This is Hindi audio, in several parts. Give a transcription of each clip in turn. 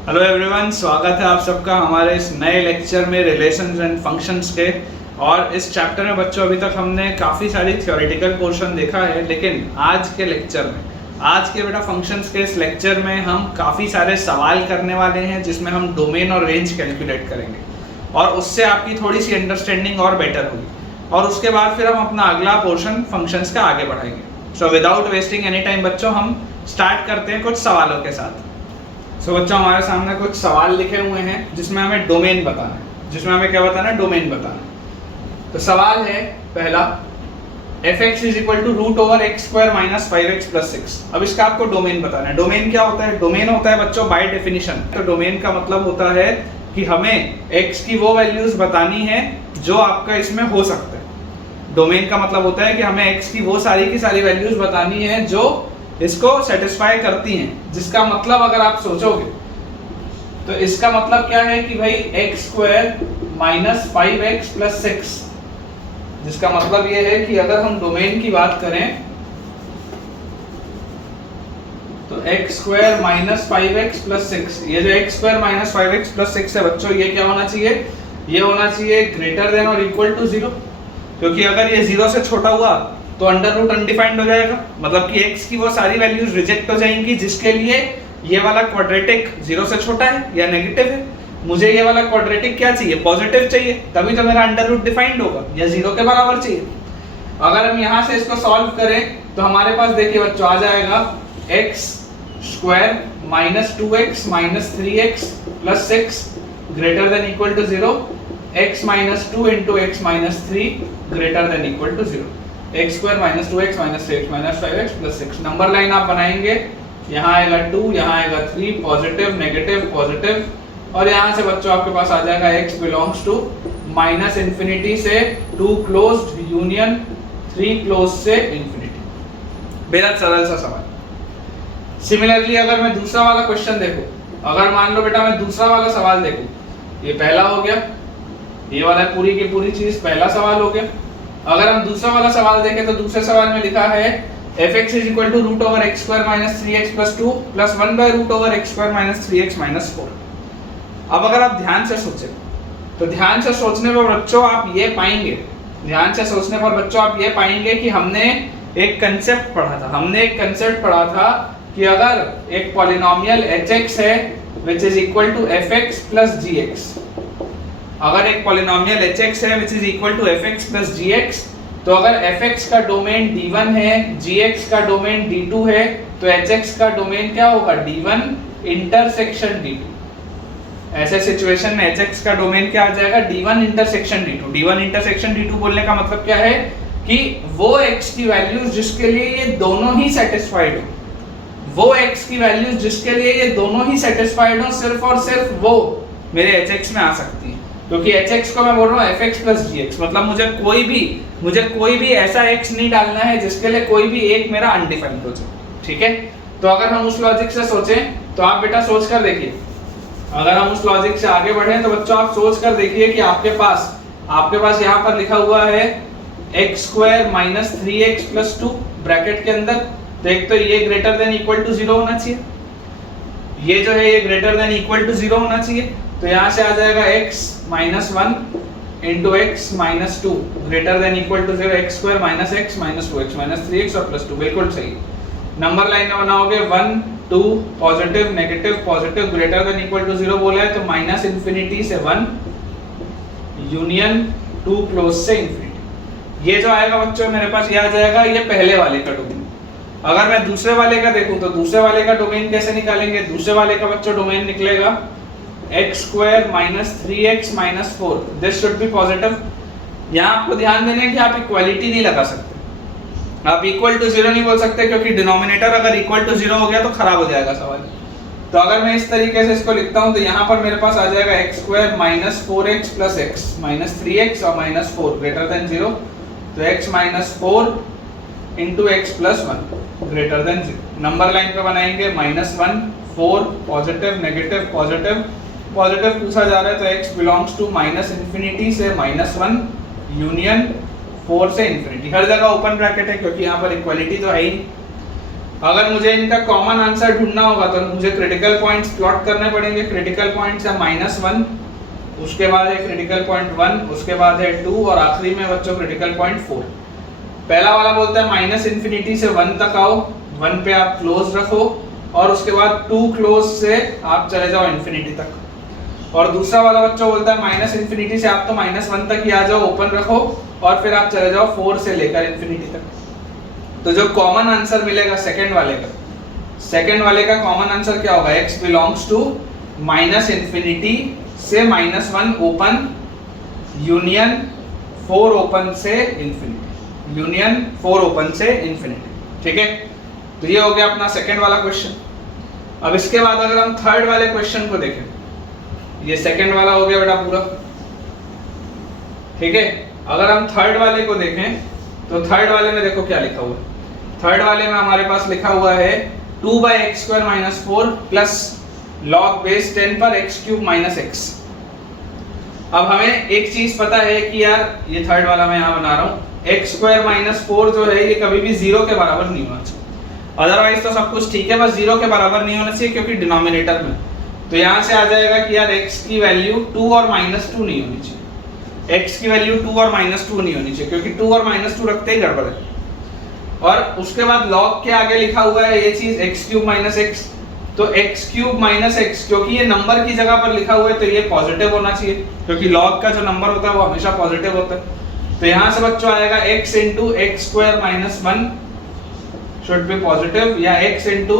हेलो एवरीवन, स्वागत है आप सबका हमारे इस नए लेक्चर में रिलेशंस एंड फंक्शंस के। और इस चैप्टर में बच्चों अभी तक हमने काफ़ी सारी थ्योरेटिकल पोर्शन देखा है, लेकिन आज के लेक्चर में, आज के बेटा फंक्शंस के इस लेक्चर में हम काफ़ी सारे सवाल करने वाले हैं, जिसमें हम डोमेन और रेंज कैलकुलेट करेंगे और उससे आपकी थोड़ी सी अंडरस्टैंडिंग और बेटर होगी। और उसके बाद फिर हम अपना अगला पोर्शन फंक्शंस का आगे बढ़ाएंगे। So without wasting any time बच्चों, हम स्टार्ट करते हैं कुछ सवालों के साथ। सो बच्चों, हमारे सामने कुछ सवाल लिखे हुए हैं जिसमें हमें डोमेन बताना है। जिसमें हमें क्या बताना है? डोमेन बताना है। तो सवाल है पहला, f(x) is equal to root over x square minus 5x plus 6। अब इसका आपको डोमेन बताना है। डोमेन क्या होता है? डोमेन होता है बच्चों बाय डेफिनेशन। तो डोमेन का मतलब होता है कि हमें x की वो वैल्यूज बतानी है जो आपका इसमें हो सकता है। डोमेन का मतलब होता है कि हमें x की वो सारी की सारी वैल्यूज बतानी है जो इसको सेटिस्फाई करती हैं। जिसका मतलब अगर आप सोचोगे तो इसका मतलब क्या है कि भाई x square minus 5x plus 6। जिसका मतलब ये है कि अगर हम डोमेन की बात करें तो x square minus 5x plus 6, ये जो x square minus 5x plus 6 है बच्चों, ये क्या होना चाहिए? ये होना चाहिए ग्रेटर देन और इक्वल टू 0। क्योंकि अगर ये 0 से छोटा हुआ तो अंडर रूट अनडिफाइंड हो जाएगा। मतलब कि x की वो सारी वैल्यूज रिजेक्ट हो जाएंगी जिसके लिए ये वाला क्वाड्रेटिक 0 से छोटा है या नेगेटिव है। मुझे ये वाला क्वाड्रेटिक क्या चाहिए? पॉजिटिव चाहिए, तभी तो मेरा अंडर रूट डिफाइंड होगा, या 0 के बराबर चाहिए। अगर हम यहाँ से इसको सॉल्व करें तो हमारे पास देखिए बच्चों आ जाएगा x square minus 2x minus 3x plus 6 greater than equal to 0, x minus 2 into x minus 3 greater than equal to 0, x square minus 2x minus 3x minus 5x plus 6। Number line आप बनाएंगे, यहाँ आएगा 2, यहाँ आएगा 3, पॉजिटिव नेगेटिव पॉजिटिव, और यहाँ से बच्चों आपके पास आ जाएगा x belongs to minus infinity से 2 क्लोज्ड यूनियन 3 क्लोज से इन्फिनिटी। बेहद सरल सा सवाल। सिमिलरली अगर मैं दूसरा वाला क्वेश्चन देखूं, अगर मान लो बेटा मैं दूसरा वाला सवाल देखूं, ये पहला हो गया, ये वाला पूरी की पूरी चीज पहला सवाल हो गया। अगर हम दूसरा वाला सवाल देखें तो दूसरे सवाल में लिखा है f(x) is equal to root over x square minus 3x plus 2 plus 1 by root over x square minus 3x minus 4। अब अगर आप ध्यान से सोचें तो ध्यान से सोचने पर बच्चों आप ये पाएंगे, ध्यान से सोचने पर बच्चों आप ये पाएंगे कि हमने एक कंसेप्ट पढ़ा था कि अगर एक पॉलिनोमियल hx है which is equal to fx plus gx, अगर एक पॉलिनोमियल hx है which is equal to fx plus gx, तो अगर fx का डोमेन d1 है, gx का डोमेन d2 है, तो hx का डोमेन क्या होगा? d1 intersection d2। ऐसे सिचुएशन में hx का डोमेन क्या आ जाएगा? d1 intersection d2। d1 intersection d2 बोलने का मतलब क्या है कि वो x की वैल्यूज जिसके लिए ये दोनों ही सेटिस्फाइड हो, वो x की वैल्यूज जिसके लिए ये दोनों ही सेटिस्फाइड हो, सिर्फ और सिर्फ वो मेरे hx में आ सकती है। क्योंकि hx को मैं बोल रहा हूँ fx प्लस gx, मतलब मुझे कोई भी ऐसा x नहीं डालना है जिसके लिए कोई भी एक मेरा अनडिफाइंड हो जाए। ठीक है, तो अगर हम उस लॉजिक से सोचें तो आप बेटा सोच कर देखिए, अगर हम उस लॉजिक से आगे बढ़े तो बच्चों आप सोच कर देखिए कि आपके पास यहाँ पर लिखा हुआ है x square minus 3x plus 2 bracket के अंदर। तो एक तो ये ग्रेटर देन इक्वल टू 0 होना चाहिए, ये जो है ये ग्रेटर देन इक्वल टू 0 होना चाहिए। तो यहाँ से आ जाएगा x minus 1 into x minus 2 greater than equal to 0, x square minus x minus 2x minus 3x और प्लस 2। बिल्कुल सही। नंबर लाइन में बनाओगे 1 2 positive negative positive greater than equal to 0 बोला है, तो माइनस इन्फिनिटी से 1 यूनियन 2 क्लोज से इन्फिनिटी। ये जो आएगा बच्चों मेरे पास, ये आ जाएगा ये पहले वाले का डोमेन। अगर मैं दूसरे वाले का देखूं तो दूसरे वाले का डोमेन कैसे निकालेंगे? दूसरे वाले का बच्चों डोमेन निकलेगा x square minus 3x minus 4, this should be positive. यहाँ आपको ध्यान देना है कि आप इक्वालिटी नहीं लगा सकते, आप इक्वल टू 0 नहीं बोल सकते, क्योंकि डिनोमिनेटर अगर इक्वल टू 0 हो गया तो खराब हो जाएगा सवाल। तो अगर मैं इस तरीके से इसको लिखता हूँ तो यहाँ पर मेरे पास आ जाएगा x square minus 4x plus x minus 3x और माइनस 4 ग्रेटर देन 0, तो x minus 4 into x plus 1 greater than 0। Number line पे बनाएंगे minus 1 4 positive negative positive positive पूछा जा रहा है, तो x belongs to minus infinity से माइनस 1 यूनियन 4 से इन्फिनिटी। हर जगह ओपन ब्रैकेट है क्योंकि यहाँ पर इक्वालिटी तो है ही। अगर मुझे इनका कॉमन आंसर ढूंढना होगा तो मुझे क्रिटिकल पॉइंट्स प्लॉट करने पड़ेंगे। क्रिटिकल पॉइंट्स है -1, उसके बाद है क्रिटिकल पॉइंट 1, उसके बाद है 2 और आखिरी में बच्चों क्रिटिकल पॉइंट 4। पहला वाला बोलता है -∞ से 1 तक आओ, 1 पे आप क्लोज रखो और उसके बाद 2 क्लोज से आप चले जाओ इंफिनिटी तक। और दूसरा वाला बच्चों बोलता है -∞ से आप तो -1 तक ही आ जाओ, ओपन रखो और फिर आप चले जाओ 4 से लेकर इंफिनिटी तक। तो जो कॉमन आंसर मिलेगा सेकंड वाले का कॉमन आंसर क्या होगा? x बिलोंग्स टू -∞ से -1 ओपन यूनियन 4 ओपन से इंफिनिटी, यूनियन 4 ओपन से इंफिनिटी। ठीक है, तो ये हो गया अपना सेकंड वाला क्वेश्चन। अब इसके बाद अगर हम थर्ड वाले क्वेश्चन को देखें, ये सेकंड वाला हो गया बेटा पूरा। ठीक है, अगर हम थर्ड वाले को देखें तो थर्ड वाले में देखो क्या लिखा हुआ है। थर्ड वाले में हमारे पास लिखा हुआ है 2/x² - 4 प्लस log बेस 10 पर x³ - x। अब हमें एक चीज पता है कि यार ये थर्ड वाला मैं यहाँ बना रहा हूँ, x² - 4 जो है ये कभी भी 0 के बराबर नहीं होना चाहिए। अदरवाइज तो सब कुछ ठीक है, बस 0 के बराबर नहीं होना चाहिए क्योंकि डिनोमिनेटर में। तो यहाँ से आ जाएगा कि यार x की वैल्यू 2 और -2 नहीं होनी चाहिए, x की वैल्यू 2 और -2 नहीं होनी चाहिए क्योंकि 2 और -2 रखते ही गड़बड़ है। और उसके बाद log के आगे लिखा हुआ है ये चीज x³ - x, तो x³ - x क्योंकि ये नंबर की जगह पर लिखा हुआ है तो ये पॉजिटिव होना चाहिए क्योंकि log का जो नंबर होता है वो हमेशा पॉजिटिव होता है। तो यहाँ से बच्चों आएगा x × x² - 1 should be positive या x ×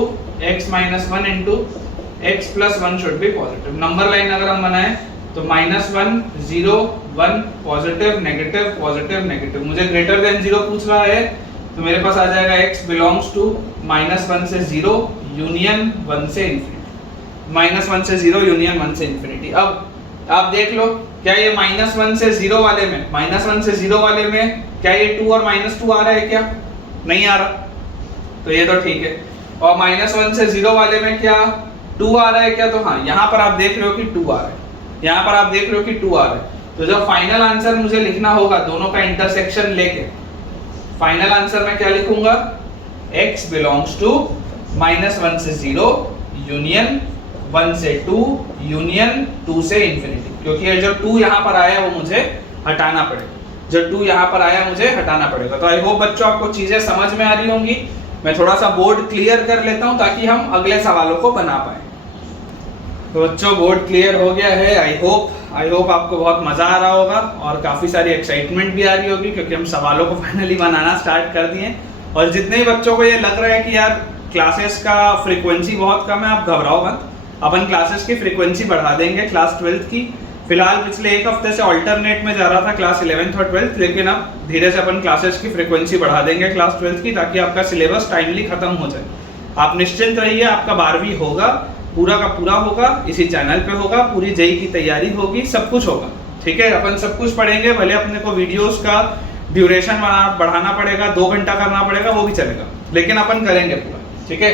x - 1 × x + 1 should be positive। Number line अगर हम बनाएं तो -1 0 1 पॉजिटिव नेगेटिव पॉजिटिव नेगेटिव। मुझे ग्रेटर देन 0 पूछ रहा है तो मेरे पास आ जाएगा x बिलोंग्स टू -1 से 0 यूनियन 1 से इंफिनिटी, -1 से 0 यूनियन 1 से इंफिनिटी। अब आप देख लो क्या ये -1 से 0 वाले में, -1 से 0 वाले में क्या ये 2 और -2 आ रहा है? क्या नहीं आ रहा, तो ये तो ठीक है। और -1 से 0 वाले में क्या 2 आ रहा है क्या? तो हाँ, यहाँ पर आप देख रहे हो कि 2 आ रहा है, यहाँ पर आप देख रहे हो कि 2 आ रहा है। तो जब फाइनल आंसर मुझे लिखना होगा दोनों का इंटरसेक्शन लेके, फाइनल आंसर में क्या लिखूंगा? x बिलोंग्स टू -1 से 0 यूनियन 1 से 2 यूनियन 2 से इंफिनिटी, क्योंकि ये जो 2 यहाँ पर आया वो मुझे हटाना पड़ेगा, जो 2 यहाँ पर आया मुझे हटाना पड़ेगा। तो आई होप बच्चों आपको चीजें समझ में आ रही होंगी। मैं थोड़ा सा बोर्ड क्लियर कर लेता हूँ ताकि हम अगले सवालों को बना पाए। तो बच्चों बोर्ड क्लियर हो गया है। आई होप आपको बहुत मजा आ रहा होगा और काफी सारी एक्साइटमेंट भी आ रही होगी क्योंकि हम सवालों को फाइनली बनाना स्टार्ट कर दिए। और जितने ही बच्चों को ये लग रहा है कि यार क्लासेस का फ्रीक्वेंसी बहुत कम है, आप घबराओ मत, अपन क्लासेस की फ्रीक्वेंसी बढ़ा देंगे क्लास 12th की। फिलहाल पिछले एक हफ्ते से अल्टरनेट में जा रहा था क्लास 11th और 12th, लेकिन अब धीरे से अपन क्लासेस की फ्रीक्वेंसी बढ़ा देंगे क्लास 12th की, ताकि आपका सिलेबस टाइमली खत्म हो जाए। आप निश्चिंत रहिए, आपका 12वीं होगा, पूरा का पूरा होगा, इसी चैनल पे होगा, पूरी जेईई की तैयारी होगी, सब कुछ होगा। ठीक है, अपन सब कुछ पढ़ेंगे, भले अपने को वीडियोस का ड्यूरेशन बढ़ाना पड़ेगा, 2 घंटा करना पड़ेगा, वो भी चलेगा, लेकिन अपन करेंगे पूरा। ठीक है,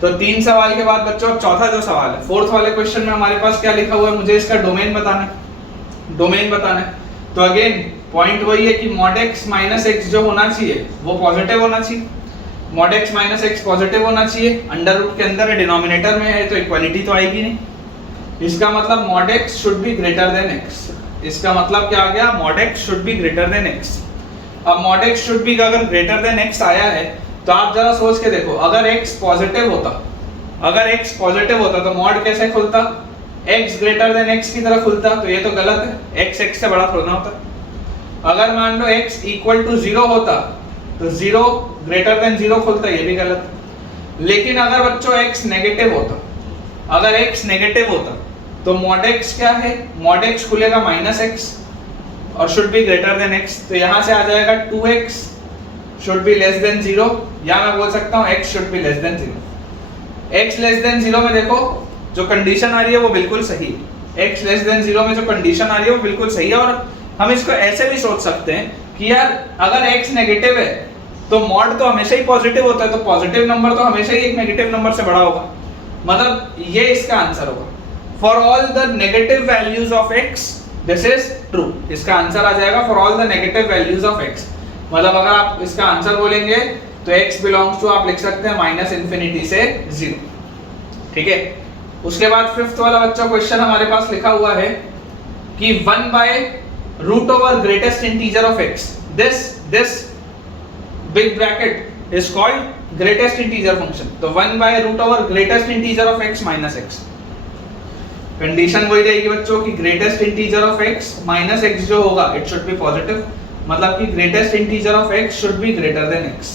तो 3 सवाल के बाद बच्चों चौथा जो सवाल है, 4th वाले क्वेश्चन में हमारे पास क्या लिखा हुआ है, मुझे इसका डोमेन बताना है, डोमेन बताना है। तो अगेन पॉइंट वही है कि mod x - x जो होना चाहिए वो पॉजिटिव होना चाहिए, mod x - x पॉजिटिव होना चाहिए, अंडर रूट के अंदर है, डिनोमिनेटर में है, तो इक्वालिटी तो आएगी नहीं। इसका मतलब mod x should be greater than x, इसका मतलब क्या आ गया, mod x should be greater than x। अब mod x शुड बी अगर ग्रेटर देन x आया है तो आप जरा सोच के देखो, अगर x पॉजिटिव होता, अगर x पॉजिटिव होता तो mod कैसे खुलता, x ग्रेटर देन x की तरह खुलता, तो ये तो गलत है, x x से बड़ा थोड़ा होता। अगर मान लो x इक्वल टू 0 होता तो 0 ग्रेटर देन 0 खुलता, ये भी गलत है। लेकिन अगर बच्चों x नेगेटिव होता, अगर x नेगेटिव होता तो mod x क्या है, mod x खुलेगा -x और should be greater than x, तो यहां से आ जाएगा 2x should be less then 0, या मैं बोल सकता हूं x should be less then 0। x less then 0 में देखो जो कंडीशन आ रही है वो बिल्कुल सही है, x लेस देन 0 में जो कंडीशन आ रही है वो बिल्कुल सही है। और हम इसको ऐसे भी सोच सकते हैं कि यार अगर x नेगेटिव है तो mod तो हमेशा ही पॉजिटिव होता है, तो पॉजिटिव नंबर तो हमेशा ही एक नेगेटिव नंबर से बड़ा होगा, मतलब ये इसका आंसर होगा। For all the negative values of x this is true, इसका आंसर आ जाएगा for all the negative values of x। मतलब अगर आप इसका आंसर बोलेंगे तो x बिलोंग्स टू आप लिख सकते हैं माइनस इन्फिनिटी से 0, ठीक है। उसके बाद फिफ्थ वाला बच्चा क्वेश्चन हमारे पास लिखा हुआ है कि 1 by root over greatest integer of x, this big bracket is called greatest integer function. तो 1 by root over greatest integer of x minus x, condition वही रहेगी बच्चों की greatest integer of x minus x जो होगा इट शुड बी पॉजिटिव, मतलब कि greatest integer of x should be greater than x,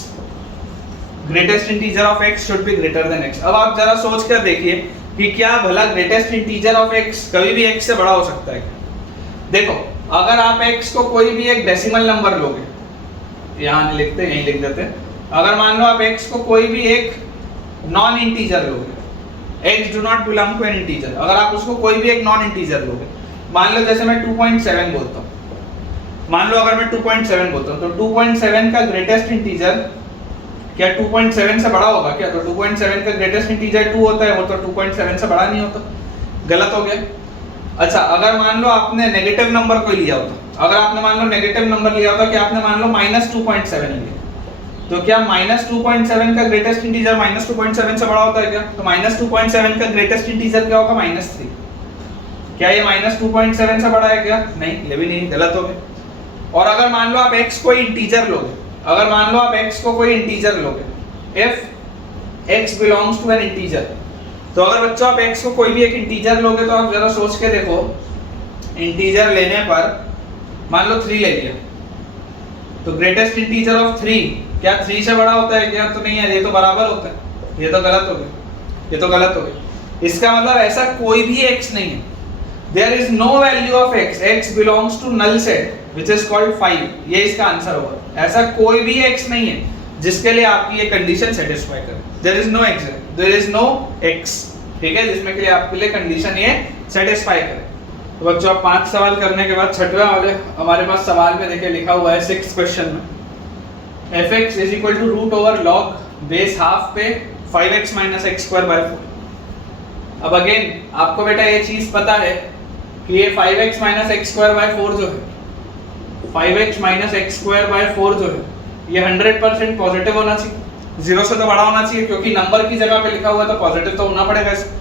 greatest integer of x should be greater than x। अब आप जरा सोच कर देखिए कि क्या भला ग्रेटेस्ट इंटीजर ऑफ x कभी भी x से बड़ा हो सकता है? देखो अगर आप x को कोई भी एक डेसिमल नंबर लोगे, यहाँ नहीं लिखते यहीं लिख देते, अगर मान लो आप x को कोई भी एक नॉन इंटीजर लोगे, x do not belong to an integer, अगर आप उसको कोई भी एक नॉन इंटीजर लोगे, मान लो जैसे मैं 2.7 बोलता हूँ, मान लो अगर मैं 2.7 बोलता हूँ तो 2.7 का ग्रेटेस्ट इंटीजर क्या 2.7 से बड़ा होगा क्या? तो 2.7 का ग्रेटेस्ट इंटीजर 2 होता है, वो तो 2.7 से बड़ा नहीं होता, गलत हो गया। अच्छा अगर मान लो आपने नेगेटिव नंबर कोई लिया होता, अगर आपने मान लो नेगेटिव नंबर लिया होता कि आपने मान लो -2.7 लिया, तो क्या -2.7 का ग्रेटेस्ट इंटीजर -2.7 से बड़ा होता है क्या? तो -2.7 का ग्रेटेस्ट इंटीजर क्या होगा? -3। क्या ये -2.7 से बड़ा है क्या? नहीं, ये भी नहीं, गलत हो गया। और अगर मान लो आप x कोई इंटीजर लोगे, अगर मान लो आप x को कोई इंटीजर लोगे, if x belongs to an integer, तो अगर बच्चों आप x को कोई भी एक इंटीजर लोगे तो आप जरा सोच के देखो, इंटीजर लेने पर मान लो 3 ले लिया, तो ग्रेटेस्ट इंटीजर ऑफ 3 क्या 3 से बड़ा होता है क्या? तो नहीं है, ये तो बराबर होता है, ये तो गलत हो गया, ये तो गलत हो गया। इसका मतलब ऐसा कोई भी x नहीं है, there is no value of x belongs to null set which is called 5, ये इसका आंसर होगा। ऐसा कोई भी x नहीं है जिसके लिए आपकी ये कंडीशन सेटिस्फाई करे, there is no x, there is no x, ठीक है, जिसमें के लिए आपके लिए कंडीशन ये सेटिस्फाई करे। तो बच्चों आप 5 सवाल करने के बाद छठवें वाले हमारे पास सवाल में देखिए लिखा हुआ है 6th क्वेश्चन में, fx is equal to root over log base half पे 5x minus x square by 4। अब अगेन आपको बेटा ये चीज पता है कि ये 5x minus x square by 4 जो है, 5x minus x square by 4 जो है, ये 100% पॉजिटिव होना चाहिए, 0 से तो बड़ा होना चाहिए, क्योंकि नंबर की जगह पे लिखा हुआ तो पॉजिटिव तो होना पड़ेगा इसमें।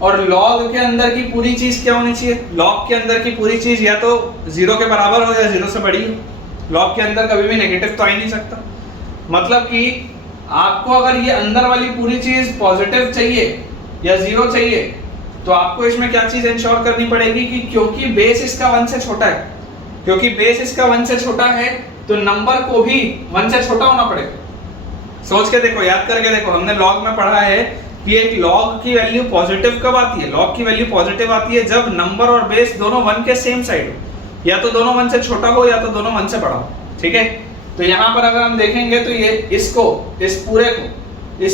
और लॉग के अंदर की पूरी चीज क्या होनी चाहिए? लॉग के अंदर की पूरी चीज या तो 0 के बराबर हो या 0 से बड़ी हो, लॉग के अंदर कभी भी नेगेटिव तो आ ही नहीं सकता। मतलब कि आपको अगर ये अंदर वाली पूरी चीज पॉजिटिव चाहिए या 0 चाहिए, तो आपको इसमें क्या चीज इंश्योर करनी पड़ेगी कि क्योंकि बेस इसका 1 से छोटा है, क्योंकि बेस इसका 1 से छोटा है तो नंबर को भी 1 से छोटा होना पड़ेगा। सोच के देखो, याद करके देखो, हमने लॉग में पढ़ा है कि एक लॉग की वैल्यू पॉजिटिव कब आती है? लॉग की वैल्यू पॉजिटिव आती है जब नंबर और बेस दोनों 1 के सेम साइड हो, या तो दोनों 1 से छोटा हो या तो दोनों 1 से बड़ा हो, ठीक है। तो यहाँ पर अगर हम देखेंगे तो ये इसको, इस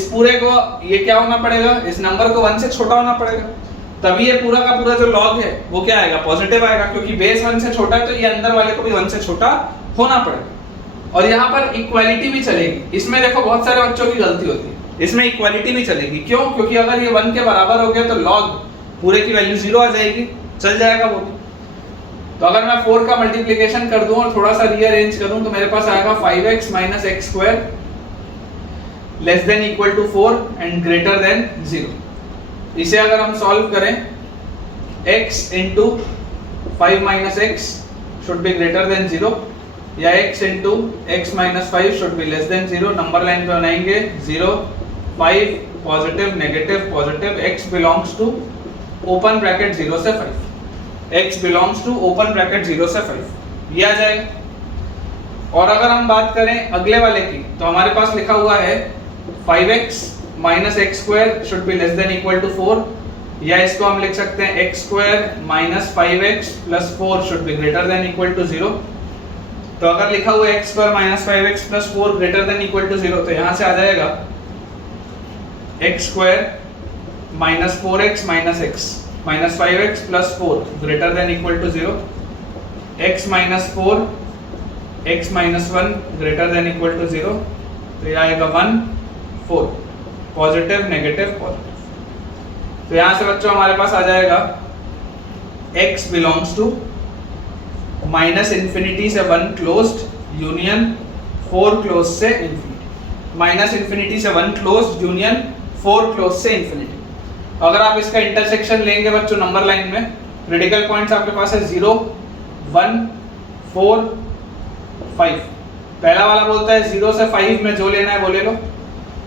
पूरे को ये क्या होना पड़ेगा? इस नंबर को 1 से छोटा होना पड़ेगा, तभी ये पूरा का पूरा जो लॉग है वो क्या आएगा? पॉजिटिव आएगा, क्योंकि बेस 1 से छोटा है तो ये अंदर वाले को भी 1 से छोटा होना पड़ेगा। और यहाँ पर इक्वालिटी भी चलेगी। इसमें देखो बहुत सारे बच्चों की गलती होती है, इसमें इक्वालिटी भी चलेगी। क्यों? क्योंकि अगर ये 1 के बराबर हो गया तो लॉग पूरे की वैल्यू 0 आ जाएगी, चल जाएगा वो भी। तो अगर मैं 4 का मल्टीप्लिकेशन कर दूं और थोड़ा सा रीअरेंज करूं तो मेरे पास आएगा 5x minus x square less than equal to 4 and greater than 0। इसे अगर हम सॉल्व करें, x into 5 minus x should be greater than 0, या x into x minus 5 should be less than 0। Number line पे बनाएंगे 0, 5, positive, negative, positive, x belongs to open bracket 0 से 5, x belongs to open bracket 0 से 5, ये आ जाएगा। और अगर हम बात करें अगले वाले की, तो हमारे पास लिखा हुआ है 5x minus x square should be less than equal to 4, या इसको हम लिख सकते हैं x square minus 5x plus 4 should be greater than equal to 0। तो अगर लिखा हुआ x square minus 5x plus 4 greater than equal to 0, तो यहाँ से आ जाएगा x square minus 4x minus x minus 5x plus 4 greater than equal to 0, x minus 4 x minus 1 greater than equal to 0, तो ये आएगा 1, 4, पॉजिटिव, नेगेटिव, पॉजिटिव। तो यहाँ से बच्चों हमारे पास आ जाएगा x belongs to minus infinity से 1 क्लोज्ड यूनियन 4 क्लोज से इन्फिनिटी। माइनस इन्फिनिटी से 1 क्लोज्ड यूनियन 4 क्लोज से इन्फिनिटी। अगर आप इसका इंटरसेक्शन लेंगे बच्चों नंबर लाइन में, क्रिटिकल पॉइंट्स आपके पास है 0 1 4 5। पहला वाला बोलता है 0 से 5 में जो लेना है वो ले लो,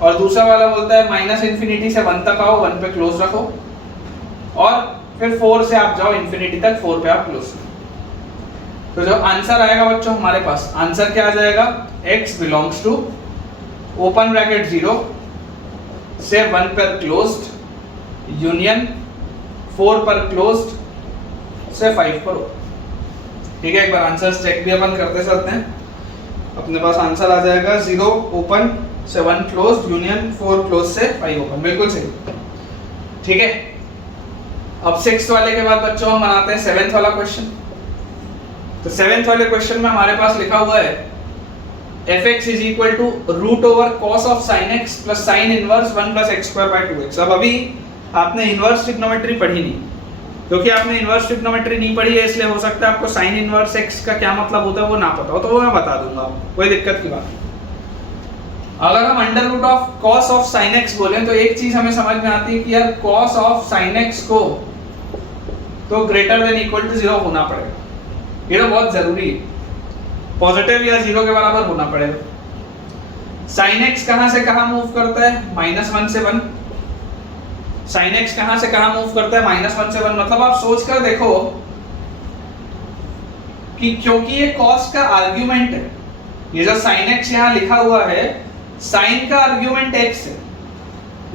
और दूसरा वाला बोलता है माइनस इन्फिनिटी से 1 तक आओ, 1 पे क्लोज रखो, और फिर 4 से आप जाओ इन्फिनिटी तक, 4 पे आप क्लोज रखो। तो जो आंसर आएगा बच्चों हमारे पास, आंसर क्या आ जाएगा, x belongs to open bracket 0 से 1 पर क्लोज्ड यूनियन 4 पर क्लोज्ड से 5 पर ओपन। ठीक है, एक बार आंसर चेक भी अपन करते चलते हैं। अपने पास आंसर आ जाएगा 0 ओपन से 1 क्लोज्ड यूनियन 4 क्लोज से 5 ओपन, बिल्कुल सही। ठीक है, अब 6th वाले के बाद बच्चों हम बनाते हैं 7th वाला क्वेश्चन। तो 7th वाले क्वेश्चन में हमारे पास लिखा हुआ है fx is equal to root over cos of sin x plus sin inverse 1 plus x square by 2x। अब अभी आपने इनवर्स ट्रिग्नोमेट्री पढ़ी नहीं, क्योंकि आपने इनवर्स ट्रिग्नोमेट्री नहीं पढ़ी है, इसलिए हो सकता है आपको sin इनवर्स x का क्या मतलब होता है वो ना पता हो, तो वो मैं बता दूंगा आपको, कोई दिक्कत की बात नहीं। अगर हम under root of cos of sin x बोलें तो एक चीज हमें समझ में आती है कि यार cos ऑफ sin x को तो ग्रेटर देन इक्वल टू 0 होना पड़ेगा, ये तो बहुत जरूरी है, पॉजिटिव या 0 के बराबर होना पड़ेगा। sin x कहां से कहां मूव करता है, -1 से 1। sin x कहां से कहां मूव करता है, -1 से 1। मतलब आप सोच कर देखो कि क्योंकि ये cos का आर्ग्यूमेंट है, ये जो sin x यहां लिखा हुआ है, sin का आर्ग्यूमेंट x है,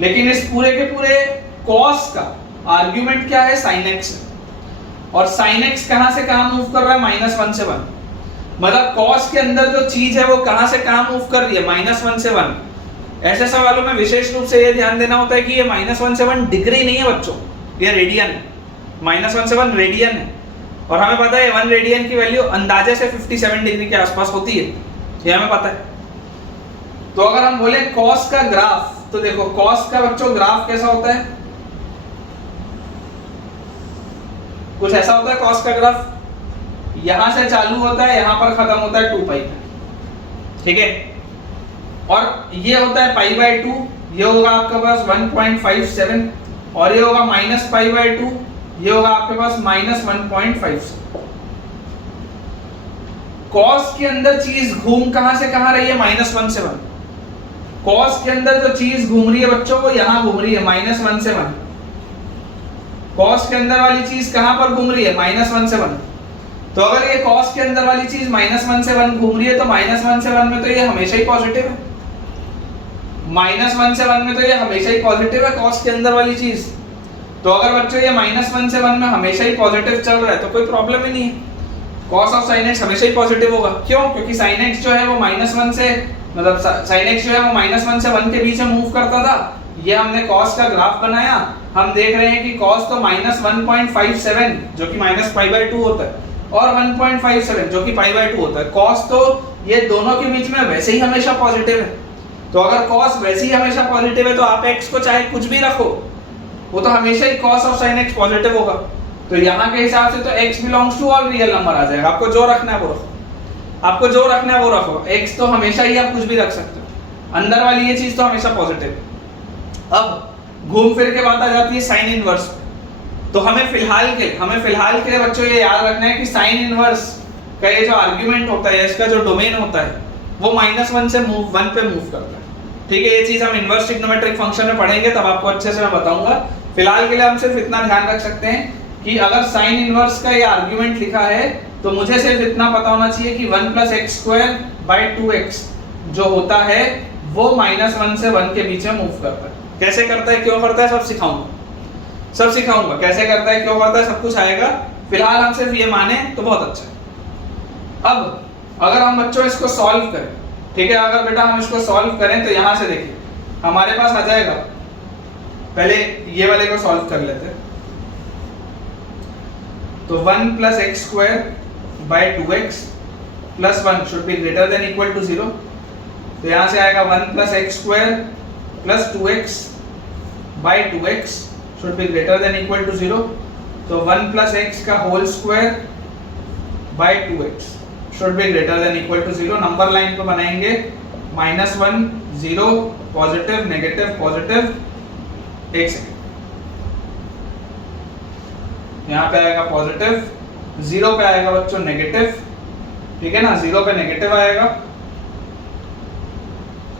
लेकिन इस पूरे के पूरे cos का आर्ग्यूमेंट क्या है, sin x है। और sin x कहां से कहां मूव कर रहा है, -1 से 1। मतलब cos के अंदर जो चीज है वो कहां से कहां मूव कर रही है, -1 से 1। ऐसे सवालों में विशेष रूप से ये ध्यान देना होता है कि ये -1 से 1 डिग्री नहीं है बच्चों, ये रेडियन है। -1 से 1 रेडियन है, और हमें पता है 1 रेडियन की वैल्यू अंदाजे से 57 डिग्री के आसपास होती है, ये हमें पता है। तो अगर हम बोले cos का ग्राफ, तो देखो cos का बच्चों ग्राफ कैसा होता है, कुछ ऐसा होता है cos का ग्राफ, यहां से चालू होता है, यहां पर खत्म होता है 2 पाई पे, ठीक है। और ये होता है पाई बाय 2, ये होगा आपके पास 1.57, और ये होगा माइनस पाई बाय 2, ये होगा आपके पास -1.57। cos के अंदर चीज घूम कहां से कहां रही है, -1 से 1। cos के अंदर जो चीज घूम रही है बच्चों वो यहां घूम रही है, -1 से 1। cos के अंदर वाली चीज कहां पर घूम रही है, -1 से 1। तो अगर ये cos के अंदर वाली चीज -1 से 1 घूम रही है तो -1 से 1 में तो ये हमेशा ही पॉजिटिव है, -1 से 1 में तो ये हमेशा ही पॉजिटिव है cos के अंदर वाली चीज। तो अगर बच्चों ये -1 से 1 में हमेशा ही पॉजिटिव चल रहा है तो कोई प्रॉब्लम ही नहीं है, cos ऑफ sin x हमेशा ही पॉजिटिव होगा। क्यों? क्योंकि sin x जो है वो -1 से, मतलब sin x जो है वो -1 से 1 के बीच में मूव करता था। ये हमने cos का ग्राफ बनाया, हम देख रहे हैं कि cos तो -1.57 जो कि -π/2 होता है, और 1.57 जो कि π/2 होता है। cos तो ये दोनों के बीच में वैसे ही हमेशा पॉजिटिव है, तो अगर cos वैसे ही हमेशा पॉजिटिव है तो आप x को चाहे कुछ भी रखो, वो तो हमेशा ही cos of sin x positive होगा। तो यहाँ के हिसाब से तो x belongs to all real number आ जाएगा। आपको जो रखना है वो रखो, आपको जो रखना है वो रखो, x तो हमेशा ही आप कुछ भी रख सकते हो, अंदर वाली ये चीज तो हमेशा पॉजिटिव। अब घूम फिर के बात आ जाती है साइन इनवर्स। तो हमें फिलहाल के लिए बच्चों ये याद रखना है कि साइन इनवर्स का ये जो आर्ग्यूमेंट होता है, इसका जो डोमेन होता है वो -1 से 1 पे मूव करता है, ठीक है। ये चीज हम इनवर्स ट्रिग्नोमेट्रिक फंक्शन में पढ़ेंगे तब आपको अच्छे से मैं बताऊंगा। फिलहाल के लिए हम सिर्फ इतना ध्यान रख सकते हैं कि अगर साइन इनवर्स का ये आर्ग्यूमेंट लिखा है तो मुझे सिर्फ इतना पता होना चाहिए कि 1 + x² 2x जो होता है वो -1 से 1 के बीच में मूव करता है। कैसे करता है, क्यों करता है, सब सिखाऊंगा कैसे करता है, क्यों करता है, सब कुछ आएगा। फिलहाल हम सिर्फ ये माने तो बहुत अच्छा है। अब अगर हम बच्चों इसको सॉल्व करें, ठीक है, अगर बेटा हम इसको सॉल्व करें तो यहां से देखिए हमारे पास आ जाएगा, पहले ये वाले को सॉल्व कर लेते हैं। तो 1 + x² 2x + 1 should be greater than equal to 0। तो यहां से आएगा 1 + x² + 2x 2x should be greater than equal to 0। तो 1 + x का whole square 2x should be greater than equal to 0। Number line पे बनाएंगे -1 0 पॉजिटिव नेगेटिव पॉजिटिव, एक सेकेंड, यहाँ पे आएगा पॉजिटिव, 0 पे आएगा बच्चों नेगेटिव, ठीक है ना, 0 पे नेगेटिव आएगा,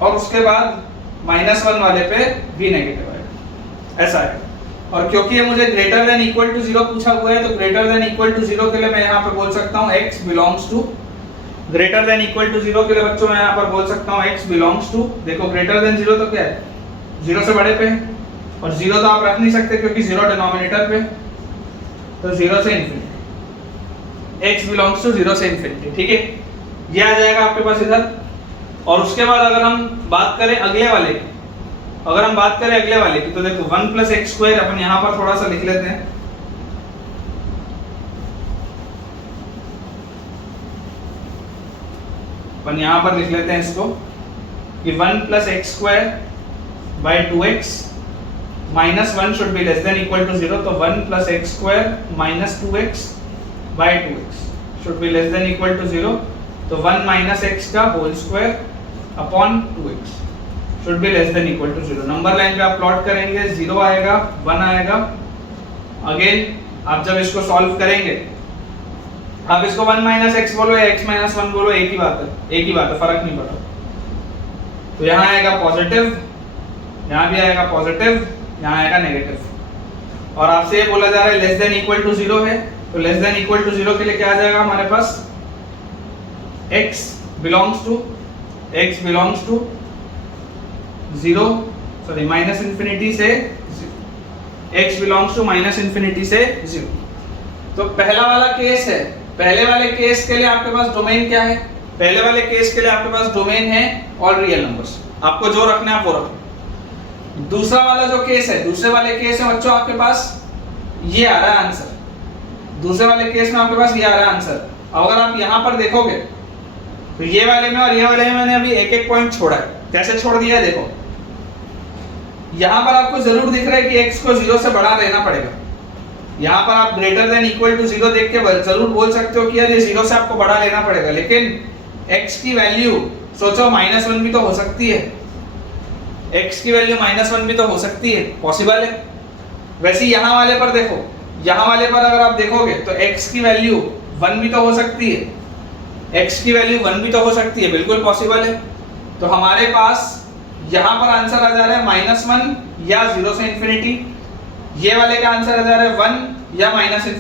और उसके बाद -1 वाले पे भी नेगेटिव आएगा, ऐसा है। और क्योंकि ये मुझे ग्रेटर देन इक्वल टू 0 पूछा हुआ है, तो ग्रेटर देन इक्वल टू 0 के लिए मैं यहाँ पे बोल सकता हूँ x belongs to, greater than equal to 0 के लिए बच्चों मैं यहाँ पर बोल सकता हूँ x बिलोंग्स टू, देखो ग्रेटर देन 0 तो क्या है, 0 से बड़े पे, और 0 तो आप रख नहीं सकते क्योंकि 0 डिनोमिनेटर पे, तो 0 से इंफिनिटी, x बिलोंग्स टू 0 से इंफिनिटी, ठीक है, ये आ जाएगा आपके पास इधर। और उसके बाद अगर हम बात करें अगले वाले की, तो देखो 1 + x² अपन यहाँ पर थोड़ा सा लिख लेते हैं, अपन यहाँ पर लिख लेते हैं इसको कि 1 + x² by 2x -1 should be less than equal to 0, तो 1 + x² - 2x by 2x should be less than equal to 0, तो 1 - x का whole square upon 2x should be less than equal to 0। Number line पे आप प्लॉट करेंगे, 0 आएगा 1 आएगा, अगेन आप जब इसको सॉल्व करेंगे, आप इसको 1 - x बोलो या x - 1 बोलो, एक ही बात है, फर्क नहीं पड़ता। तो यहाँ आएगा पॉजिटिव, यहाँ भी आएगा पॉजिटिव, यहाँ आएगा नेगेटिव, और आपसे ये बोला जा रहा है लेस देन इक्वल टू 0 है, तो लेस देन इक्वल टू 0 के लिए क्या आ जाएगा हमारे पास, x बिलोंग्स टू 0, सॉरी -∞ से 0, x बिलोंग्स टू -∞ से 0। तो पहला वाला केस है, पहले वाले केस के लिए आपके पास डोमेन क्या है, पहले वाले केस के लिए आपके पास डोमेन है ऑल रियल नंबर्स, आपको जो रखना है आप वो रखो। दूसरा वाला जो केस है, दूसरे वाले केस में बच्चों आपके पास ये आ रहा है आंसर, दूसरे वाले केस में आपके पास ये आ रहा है आंसर। अगर आप यहाँ पर देखोगे तो ये वाले में और ये वाले में मैंने अभी एक पॉइंट छोड़ा है, कैसे छोड़ दिया है देखो, यहाँ पर आपको जरूर दिख रहा है कि x को 0 से बड़ा लेना पड़ेगा, यहाँ पर आप ग्रेटर देन इक्वल टू 0 देख के जरूर बोल सकते हो कि यार ये 0 से आपको बड़ा लेना पड़ेगा, लेकिन x की वैल्यू सोचो -1 भी तो हो सकती है, x की वैल्यू -1 भी तो हो सकती है, पॉसिबल है। वैसे यहाँ वाले पर देखो, यहाँ वाले पर अगर आप देखोगे तो x की वैल्यू 1 भी तो हो सकती है, x की वैल्यू 1 भी तो हो सकती है, बिल्कुल पॉसिबल है। तो हमारे पास यहाँ पर आंसर आ जा रहा है -1 या 0 से इंफिनिटी, ये वाले का आंसर आ जा रहा है 1 या -∞ से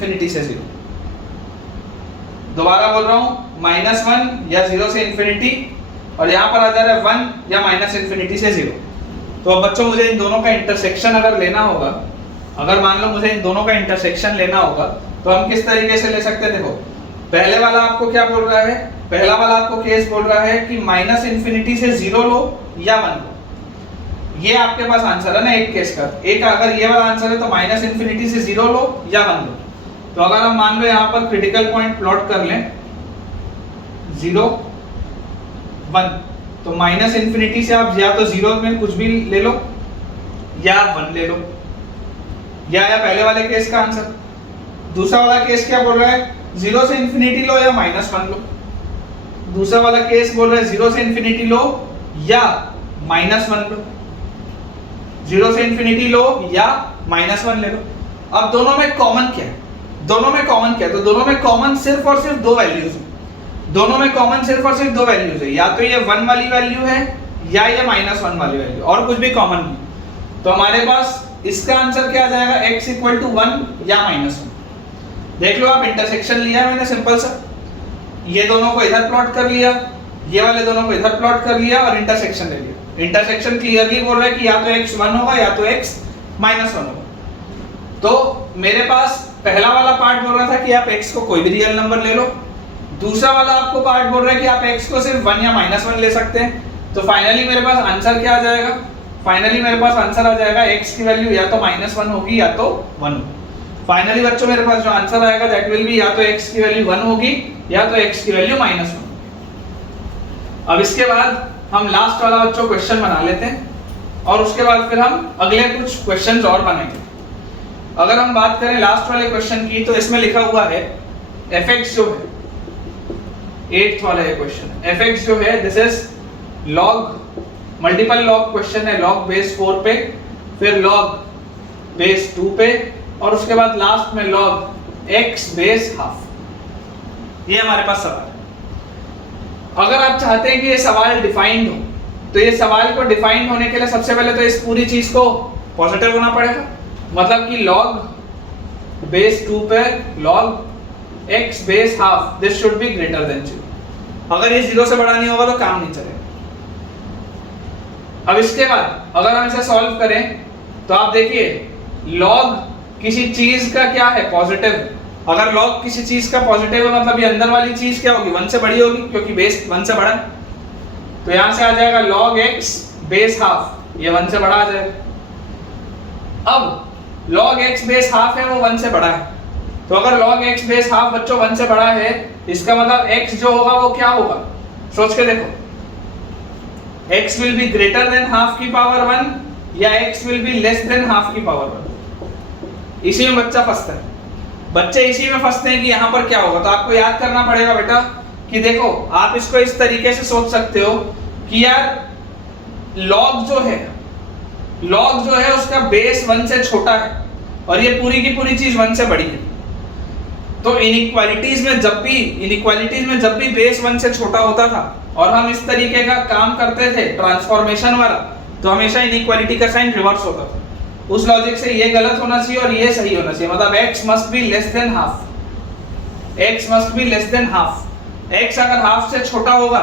0। दोबारा बोल रहा हूँ, -1 या 0 से इंफिनिटी, और यहाँ पर आ जा रहा है 1 या -∞ से 0। तो अब बच्चों मुझे इन दोनों का इंटरसेक्शन अगर लेना होगा, अगर मान लो मुझे इन दोनों का इंटरसेक्शन लेना होगा, तो हम किस तरीके से ले सकते हैं, देखो पहले वाला आपको क्या बोल रहा है, पहला वाला आपको केस बोल रहा है कि -∞ से 0 लो या 1 लो, ये आपके पास आंसर है ना एक केस का। एक अगर ये वाला आंसर है तो -∞ से 0 लो या 1 लो। तो अगर हम मान लो यहाँ पर क्रिटिकल पॉइंट प्लॉट कर लें 0 1, तो -∞ से आप या तो 0 में कुछ भी ले लो या 1 ले लो, या पहले वाले केस का आंसर। दूसरा वाला केस क्या बोल रहा है, 0 से इंफिनिटी लो या -1 लो। दूसरा वाला केस बोल रहा है 0 से इंफिनिटी लो या -1 लो, 0 से इंफिनिटी लो या -1 ले लो। अब दोनों में कॉमन क्या है, दोनों में कॉमन क्या है, तो दोनों में कॉमन सिर्फ और सिर्फ दो वैल्यूज है, दोनों में कॉमन सिर्फ और सिर्फ दो वैल्यूज है, या तो ये 1 वाली वैल्यू है या ये -1 वाली वैल्यू, और कुछ भी कॉमन नहीं। तो हमारे पास इसका आंसर क्या आ जाएगा, x = 1 या -1। देख लो आप, इंटरसेक्शन लिया है मैंने सिंपल सा, ये दोनों को इधर प्लॉट कर लिया, ये वाले दोनों को इधर प्लॉट कर लिया और इंटरसेक्शन ले लिया। इंटरसेक्शन क्लियरली बोल रहा है कि या तो x 1 होगा या तो x -1 होगा। तो मेरे पास पहला वाला पार्ट बोल रहा था कि आप x को कोई भी रियल नंबर ले लो, दूसरा वाला आपको पार्ट बोल रहा है कि आप x को सिर्फ 1 या -1 ले सकते हैं। तो फाइनली मेरे पास आंसर क्या आ जाएगा, फाइनली मेरे पास आंसर आ जाएगा x की वैल्यू या तो -1 होगी या तो 1 होगी। फाइनली बच्चों मेरे पास जो आंसर आएगा दैट विल बी या तो x की वैल्यू 1 होगी या तो x की वैल्यू -1 होगी। अब इसके बाद हम लास्ट वाला बच्चों क्वेश्चन बना लेते हैं और उसके बाद फिर हम अगले कुछ क्वेश्चंस और बनाएंगे। अगर हम बात करें लास्ट वाले क्वेश्चन की, तो इसमें लिखा हुआ है fx जो है 8th वाला ये क्वेश्चन है, fx जो है this is log multiple log question है, लॉग बेस 4 पे, फिर लॉग बेस 2 पे, और उसके बाद लास्ट में लॉग x बेस हाफ। ये हमारे पास सवाल है। अगर आप चाहते हैं कि ये सवाल डिफाइंड हो, तो ये सवाल को डिफाइंड होने के लिए सबसे पहले तो इस पूरी चीज को पॉजिटिव होना पड़ेगा, मतलब कि log बेस 2 पे log x base half, this should be greater than 0। अगर ये 0 से बड़ा नहीं होगा तो काम नहीं चलेगा। अब इसके बाद अगर हम इसे सॉल्व करें तो आप देखिए log किसी चीज का क्या है, पॉजिटिव। अगर log किसी चीज का पॉजिटिव है मतलब ये अंदर वाली चीज क्या होगी, 1 से बड़ी होगी, क्योंकि बेस 1 से बड़ा है। तो यहां से आ जाएगा log x बेस हाफ, ये 1 से बड़ा आ जाएगा। अब log x बेस हाफ है वो 1 से बड़ा है, तो अगर log x बेस हाफ बच्चों 1 से बड़ा है, इसका मतलब x जो होगा वो क्या होगा, सोच के देखो। x will be greater than half की पावर 1 या x will be less than half की पावर 1। इसी में बच्चा फंसता है, बच्चे इसी में फंसते हैं कि यहाँ पर क्या होगा। तो आपको याद करना पड़ेगा बेटा कि देखो आप इसको इस तरीके से सोच सकते हो कि यार log जो है उसका बेस 1 से छोटा है और ये पूरी की पूरी चीज 1 से बड़ी है। तो इनइक्वालिटीज में जब भी बेस 1 से छोटा होता था और हम इस तरीके का काम करते थे ट्रांसफॉर्मेशन वाला, तो हमेशा इनइक्वालिटी का साइन रिवर्स होता था। उस लॉजिक से ये गलत होना चाहिए और ये सही होना चाहिए, मतलब x must be less than half, x must be less than half. x अगर हाफ से छोटा होगा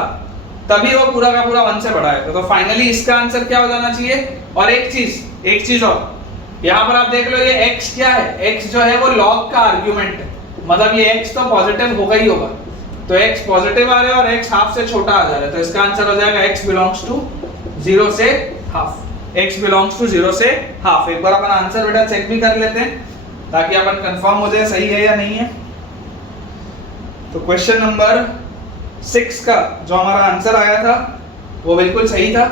तभी वो पूरा का पूरा 1 से बड़ा है। तो फाइनली इसका आंसर क्या हो जाना चाहिए। और एक चीज और यहाँ पर आप देख लो, ये x क्या है, x जो है वो log का आर्ग्यूमेंट है, मतलब ये x तो पॉजिटिव होगा ही होगा। तो x पॉजिटिव आ रहा है और x हाफ से छोटा आ जा रहा है, तो इसका आंसर हो जाएगा x बिलोंग्स टू 0 से हाफ, x बिलोंग्स टू 0 से हाफ। एक बार अपन आंसर बेटा चेक भी कर लेते हैं ताकि अपन कंफर्म हो जाए सही है या नहीं है। तो क्वेश्चन नंबर 6 का जो हमारा आंसर आया था वो बिल्कुल सही था,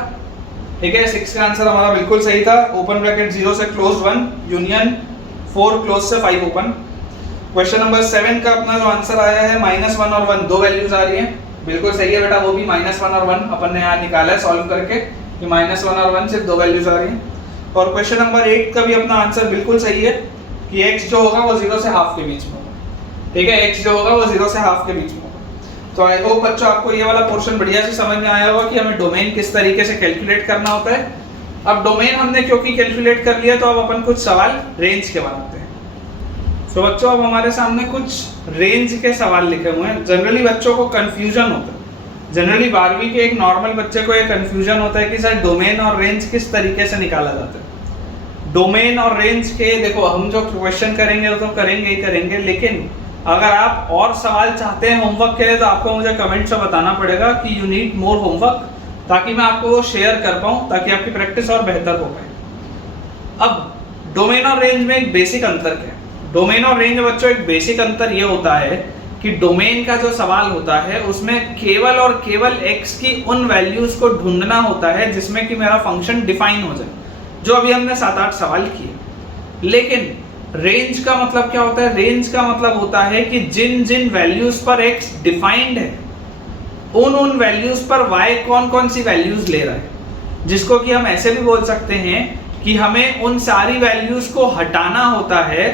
ठीक है। 6 का आंसर हमारा बिल्कुल सही था। ओपन ब्रैकेट 0 से क्लोज 1 यूनियन 4 क्लोज से 5 ओपन। क्वेश्चन नंबर 7 का अपना जो आंसर आया है -1 और 1 दो वैल्यूज आ रही हैं, बिल्कुल सही है बेटा, वो भी -1 और 1 अपन ने यहाँ निकाला है सॉल्व करके कि -1 और 1 सिर्फ दो वैल्यूज आ रही हैं। और क्वेश्चन नंबर 8 का भी अपना आंसर बिल्कुल सही है कि x जो होगा वो 0 से हाफ के बीच में होगा, ठीक है, x जो होगा वो 0 से हाफ के बीच में होगा। तो आई होप बच्चों आपको ये वाला पोर्शन बढ़िया से समझ में आया होगा कि हमें डोमेन किस तरीके से कैलकुलेट करना होता है। अब डोमेन हमने क्योंकि कैलकुलेट कर लिया तो अब अपन कुछ सवाल रेंज के बनाते हैं। तो बच्चों अब हमारे सामने कुछ रेंज के सवाल लिखे हुए हैं। जनरली बच्चों को कंफ्यूजन होता है, जनरली 12वीं के एक नॉर्मल बच्चे को ये कंफ्यूजन होता है कि सर डोमेन और रेंज किस तरीके से निकाला जाता है। डोमेन और रेंज के देखो हम जो क्वेश्चन करेंगे तो करेंगे ही करेंगे, लेकिन अगर आप और सवाल चाहते हैं होमवर्क के लिए तो आपको मुझे कमेंट से बताना पड़ेगा कि यू नीड मोर होमवर्क, ताकि मैं आपको वो शेयर कर पाऊँ, ताकि आपकी प्रैक्टिस और बेहतर हो पाए। अब डोमेन और रेंज में एक बेसिक अंतर क्या है। डोमेन और रेंज बच्चों एक बेसिक अंतर ये होता है कि डोमेन का जो सवाल होता है उसमें केवल और केवल x की उन वैल्यूज को ढूंढना होता है जिसमें कि मेरा फंक्शन डिफाइन हो जाए, जो अभी हमने 7-8 सवाल किए। लेकिन रेंज का मतलब क्या होता है, रेंज का मतलब होता है कि जिन जिन वैल्यूज पर x डिफाइंड है उन वैल्यूज पर y कौन कौन सी वैल्यूज ले रहा है, जिसको कि हम ऐसे भी बोल सकते हैं कि हमें उन सारी वैल्यूज को हटाना होता है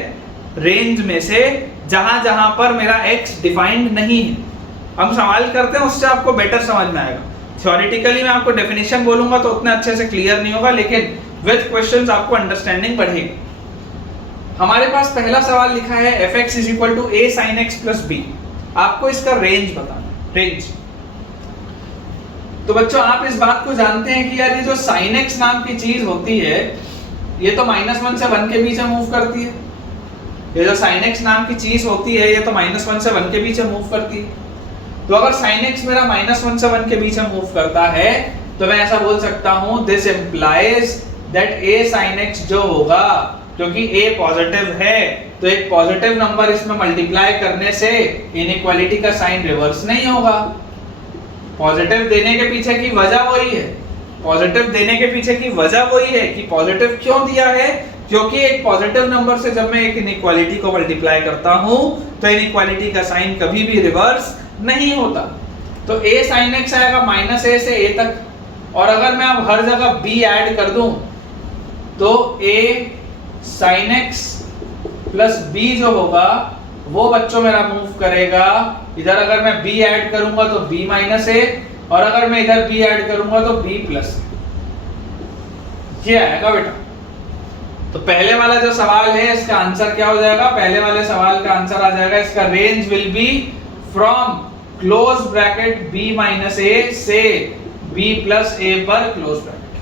रेंज में से जहां जहां पर मेरा x डिफाइंड नहीं है। हम सवाल करते हैं उससे आपको बेटर समझ में आएगा। थ्योरेटिकली मैं आपको डेफिनेशन बोलूंगा तो उतना अच्छे से क्लियर नहीं होगा, लेकिन विद क्वेश्चंस आपको अंडरस्टैंडिंग बढ़ेगी। हमारे पास पहला सवाल लिखा है fx = a sin x + b। आपको इसका रेंज बताना, रेंज। तो बच्चों आप इस बात को जानते हैं कि यार ये जो sin x नाम की चीज होती है ये तो -1 से 1 के बीच में मूव करती है। ये जो sin x नाम की चीज होती है ये तो -1 से 1 के बीच में मूव करती है। तो अगर sin x मेरा -1 से 1 के बीच में मूव करता है तो मैं ऐसा बोल सकता हूं this implies that a sin x जो होगा, क्योंकि a पॉजिटिव है तो एक पॉजिटिव नंबर इसमें मल्टीप्लाई करने से इनइक्वालिटी का साइन रिवर्स नहीं होगा। पॉजिटिव देने के पीछे की वजह वही है, पॉजिटिव देने के पीछे की वजह वही है कि पॉजिटिव क्यों दिया है, क्योंकि एक पॉजिटिव नंबर से जब मैं एक इनइक्वालिटी को मल्टीप्लाई करता हूं तो इनइक्वालिटी का साइन कभी भी रिवर्स नहीं होता। तो a sin x आएगा -a से a तक, और अगर मैं अब हर जगह b ऐड कर दूं तो a sin x plus b जो होगा वो बच्चों मेरा मूव करेगा इधर। अगर मैं b ऐड करूंगा तो b माइनस a, और अगर मैं इधर b ऐड करूंगा तो b प्लस a। ये आएगा बेटा। तो पहले वाला जो सवाल है इसका आंसर क्या हो जाएगा? पहले वाले सवाल का आंसर आ जाएगा, इसका range will be from close bracket b minus a से b प्लस a पर close bracket,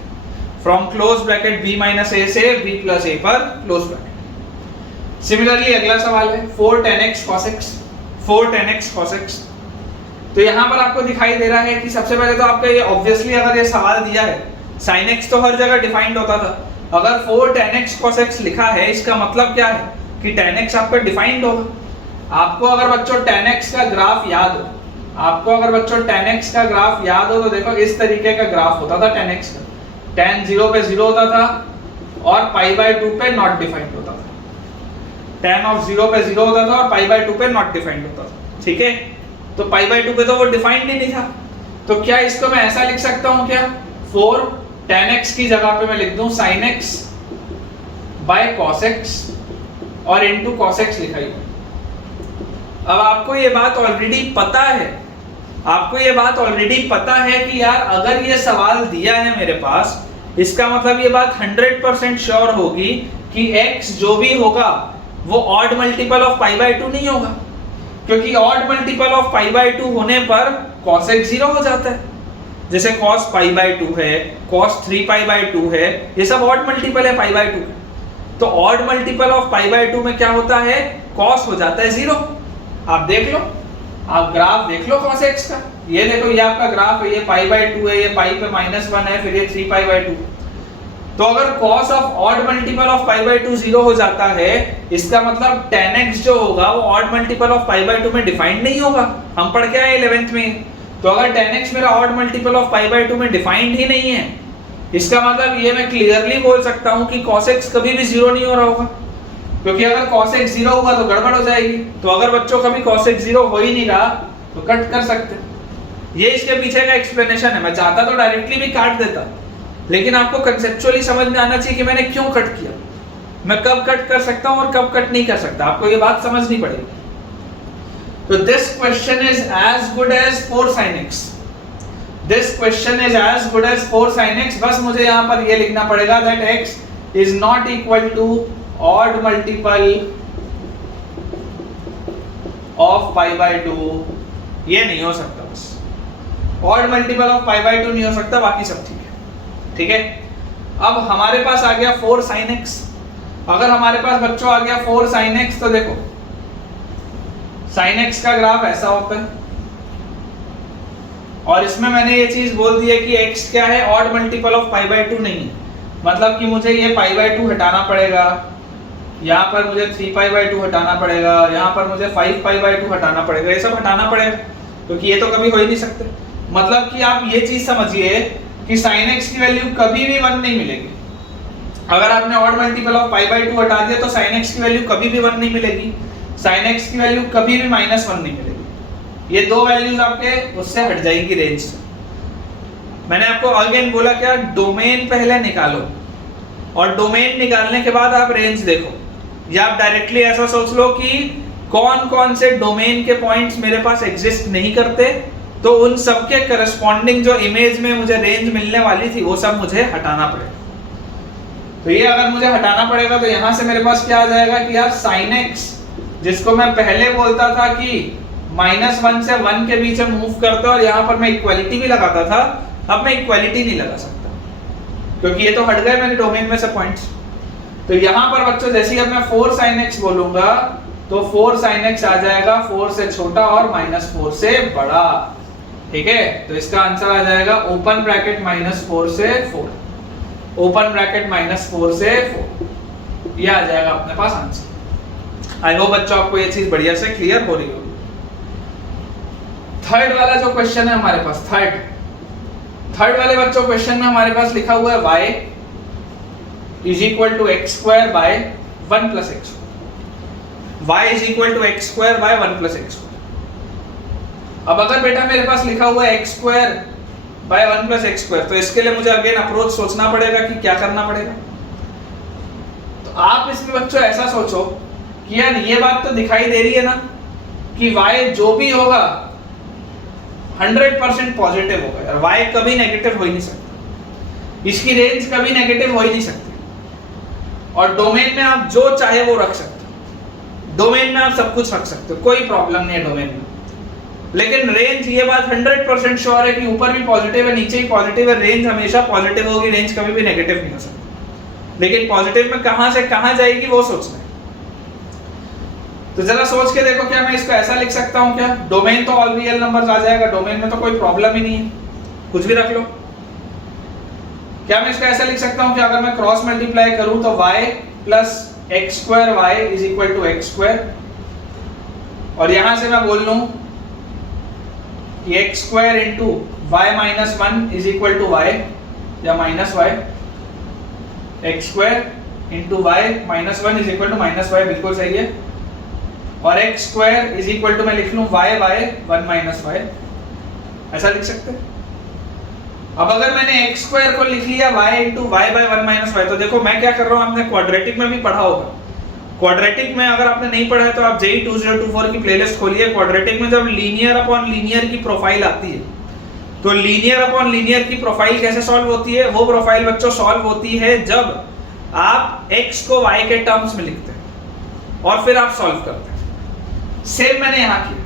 from close bracket b minus a से b प्लस a पर क्लोज ब्रैकेट। सिमिलरली अगला सवाल है 4 tan x cos x, 4 tan x cos x। तो यहां पर आपको दिखाई दे रहा है कि सबसे पहले तो आपका ये ऑब्वियसली अगर ये सवाल दिया है sin x तो हर जगह डिफाइंड होता था, अगर 4 tan x cos x लिखा है इसका मतलब क्या है कि tan x आपका डिफाइंड होगा। आपको अगर बच्चों tan x का ग्राफ याद हो, आपको अगर बच्चों tan x का ग्राफ याद हो तो देखो इस तरीके का ग्राफ होता था tan x का। tan 0 पे 0 होता था और π/2 पे नॉट डिफाइंड होता था। tan ऑफ 0 पे 0 होता था और π/2 पे नॉट डिफाइंड होता था। ठीक है, तो π/2 पे तो वो डिफाइंड ही नहीं था। तो क्या इसको मैं ऐसा लिख सकता हूं क्या? 4 tan x की जगह पे मैं लिख दूं sin x by cos x और into cos x लिखा ही। अब आपको ये बात ऑलरेडी पता है, आपको ये बात ऑलरेडी पता है कि यार अगर ये सवाल दिया है मेरे पास, इसका मतलब ये बात 100% श्योर होगी कि x जो भी होगा वो ऑड मल्टीपल ऑफ π/2 नहीं होगा, क्योंकि ऑड मल्टीपल ऑफ π/2 होने पर cos x 0 हो जाता है। जैसे cos π/2 है, cos 3π/2 है, ये सब ऑड मल्टीपल है π/2। तो ऑड मल्टीपल ऑफ π/2 में क्या होता है? cos हो जाता है 0। आप देख लो, आप ग्राफ देख लो cos x का। ये देखो ये आपका ग्राफ है, ये π/2 है, ये π पे -1 है, फिर ये 3π/2। तो अगर cos of odd multiple of π/2 0 हो जाता है, इसका मतलब tan x जो होगा वो ऑड मल्टीपल ऑफ π/2 में डिफाइंड नहीं होगा। हम पढ़ के आए 11th में। तो अगर tan x मेरा ऑड मल्टीपल ऑफ π/2 में डिफाइंड ही नहीं है, इसका मतलब ये मैं क्लियरली बोल सकता हूं कि cos x कभी भी 0 नहीं हो रहा होगा, क्योंकि अगर cos x 0 हुआ तो गड़बड़ हो जाएगी। तो अगर बच्चों कभी cos x 0 हो ही नहीं रहा तो कट कर सकते हैं। ये इसके पीछे का एक्सप्लेनेशन है। मैं चाहता तो डायरेक्टली भी काट देता, लेकिन आपको कंसेप्चुअली समझ में आना चाहिए कि मैंने क्यों कट किया, मैं कब कट कर सकता हूं और कब कट नहीं कर सकता, आपको ये बात समझनी पड़ेगी। तो this question is as good as 4 sin x, this question is as good as 4 sin x। बस मुझे यहां पर ये लिखना पड़ेगा that x is not equal to odd multiple of π/2। ये नहीं हो सकता, बस ऑड मल्टीपल ऑफ π/2 नहीं हो सकता, बाकी सब ठीक है। ठीक है, अब हमारे पास आ गया 4 sin x। अगर हमारे पास बच्चों आ गया 4 sin x, तो देखो sin x का ग्राफ ऐसा होता है, और इसमें मैंने ये चीज बोल दी है कि x क्या है? ऑड मल्टीपल ऑफ π/2 नहीं है। मतलब कि मुझे ये π/2 हटाना पड़ेगा, यहाँ पर मुझे 3π/2 हटाना पड़ेगा, यहाँ पर मुझे 5π/2 हटाना पड़ेगा, ये सब हटाना पड़ेगा, क्योंकि ये तो कभी हो ही नहीं सकते। मतलब कि आप ये चीज समझिए कि sin x की वैल्यू कभी भी 1 नहीं मिलेगी। अगर आपने ऑड मल्टीपल ऑफ π/2 हटा दिया तो sin x की वैल्यू कभी भी 1 नहीं मिलेगी, sin x की वैल्यू कभी भी -1 नहीं मिलेगी। ये दो वैल्यूज आपके उससे हट जाएगी रेंज से। मैंने आपको अगेन बोला क्या, डोमेन पहले निकालो और डोमेन निकालने के बाद आप रेंज देखो, या आप डायरेक्टली ऐसा सोच लो कि कौन कौन से डोमेन के पॉइंट्स मेरे पास एग्जिस्ट नहीं करते, तो उन सब के करस्पॉन्डिंग जो इमेज में मुझे रेंज मिलने वाली थी वो सब मुझे हटाना पड़ेगा। तो ये अगर मुझे हटाना पड़ेगा तो यहां से मेरे पास क्या आ जाएगा कि यार sin x, जिसको मैं पहले बोलता था कि -1 से 1 के बीच में मूव करता और यहां पर मैं इक्वालिटी भी लगाता था, अब मैं इक्वालिटी नहीं लगा सकता क्योंकि ये तो हट गए मेरे डोमेन में से पॉइंट्स। तो यहां पर बच्चों जैसे ही अब मैं 4 sin x बोलूंगा तो 4 sin x आ जाएगा 4 से छोटा और -4 से बड़ा। ठीक है, तो इसका आंसर आ जाएगा ओपन ब्रैकेट -4 से 4, ओपन ब्रैकेट -4 से 4। ये आ जाएगा अपने पास आंसर। आई होप बच्चों आपको ये चीज बढ़िया से क्लियर हो रही होगी। थर्ड वाला जो क्वेश्चन है हमारे पास, थर्ड वाले बच्चों क्वेश्चन में हमारे पास लिखा हुआ है y is equal to x square by 1 plus x, y is equal to x square by 1 plus x। अब अगर बेटा मेरे पास लिखा हुआ है x square by 1 plus x square. तो इसके लिए मुझे अगेन अप्रोच सोचना पड़ेगा कि क्या करना पड़ेगा। तो आप इसमें बच्चों ऐसा सोचो कि यार ये बात तो दिखाई दे रही है ना कि y जो भी होगा 100% पॉजिटिव होगा यार, y कभी नेगेटिव हो ही नहीं सकता, इसकी रेंज कभी नेगेटिव हो ही नहीं सकती। और डोमेन में आप जो चाहे वो रख सकते हो, डोमेन में आप सब कुछ रख सकते हो, कोई प्रॉब्लम नहीं है डोमेन में। लेकिन रेंज, ये बात 100% श्योर है कि ऊपर भी पॉजिटिव है नीचे भी पॉजिटिव है, रेंज हमेशा पॉजिटिव होगी, रेंज कभी भी नेगेटिव नहीं हो सकती। लेकिन पॉजिटिव में कहां से कहां जाएगी वो सोचना है। तो जरा सोच के देखो, क्या मैं इसको ऐसा लिख सकता हूं क्या, डोमेन तो ऑल रियल नंबर्स आ जाएगा, डोमेन में तो कोई प्रॉब्लम ही नहीं है, कुछ भी रख लो। क्या मैं इसको ऐसा लिख सकता हूं कि अगर मैं क्रॉस मल्टीप्लाई करूं तो y plus x square y is equal to x square, और यहां से मैं बोल लूं कि x square into y minus 1 is equal to y या minus y, x square into y minus 1 is equal to minus y, बिल्कुल सही है। और x square is equal to मैं लिख लूं वाई बाय 1 माइनस वाई, ऐसा लिख सकते हैं। अब अगर मैंने एक्स स्क्वायर को लिख लिया y into y by 1 minus y, तो देखो मैं क्या कर रहा हूं, आपने क्वाड्रेटिक में भी पढ़ा होगा। क्वाड्रेटिक में अगर आपने नहीं पढ़ा है तो आप JEE 2024 की प्लेलिस्ट खोलिए। क्वाड्रेटिक में जब लीनियर अपॉन लीनियर की प्रोफाइल आती है, तो लीनियर अपॉन लीनियर की प्रोफाइल कैसे सॉल्व होती है, वो प्रोफाइल बच्चों सॉल्व होती है जब आप x को y के टर्म्स में लिखते हैं और फिर आप सॉल्व करते हैं। सेम मैंने यहां किया,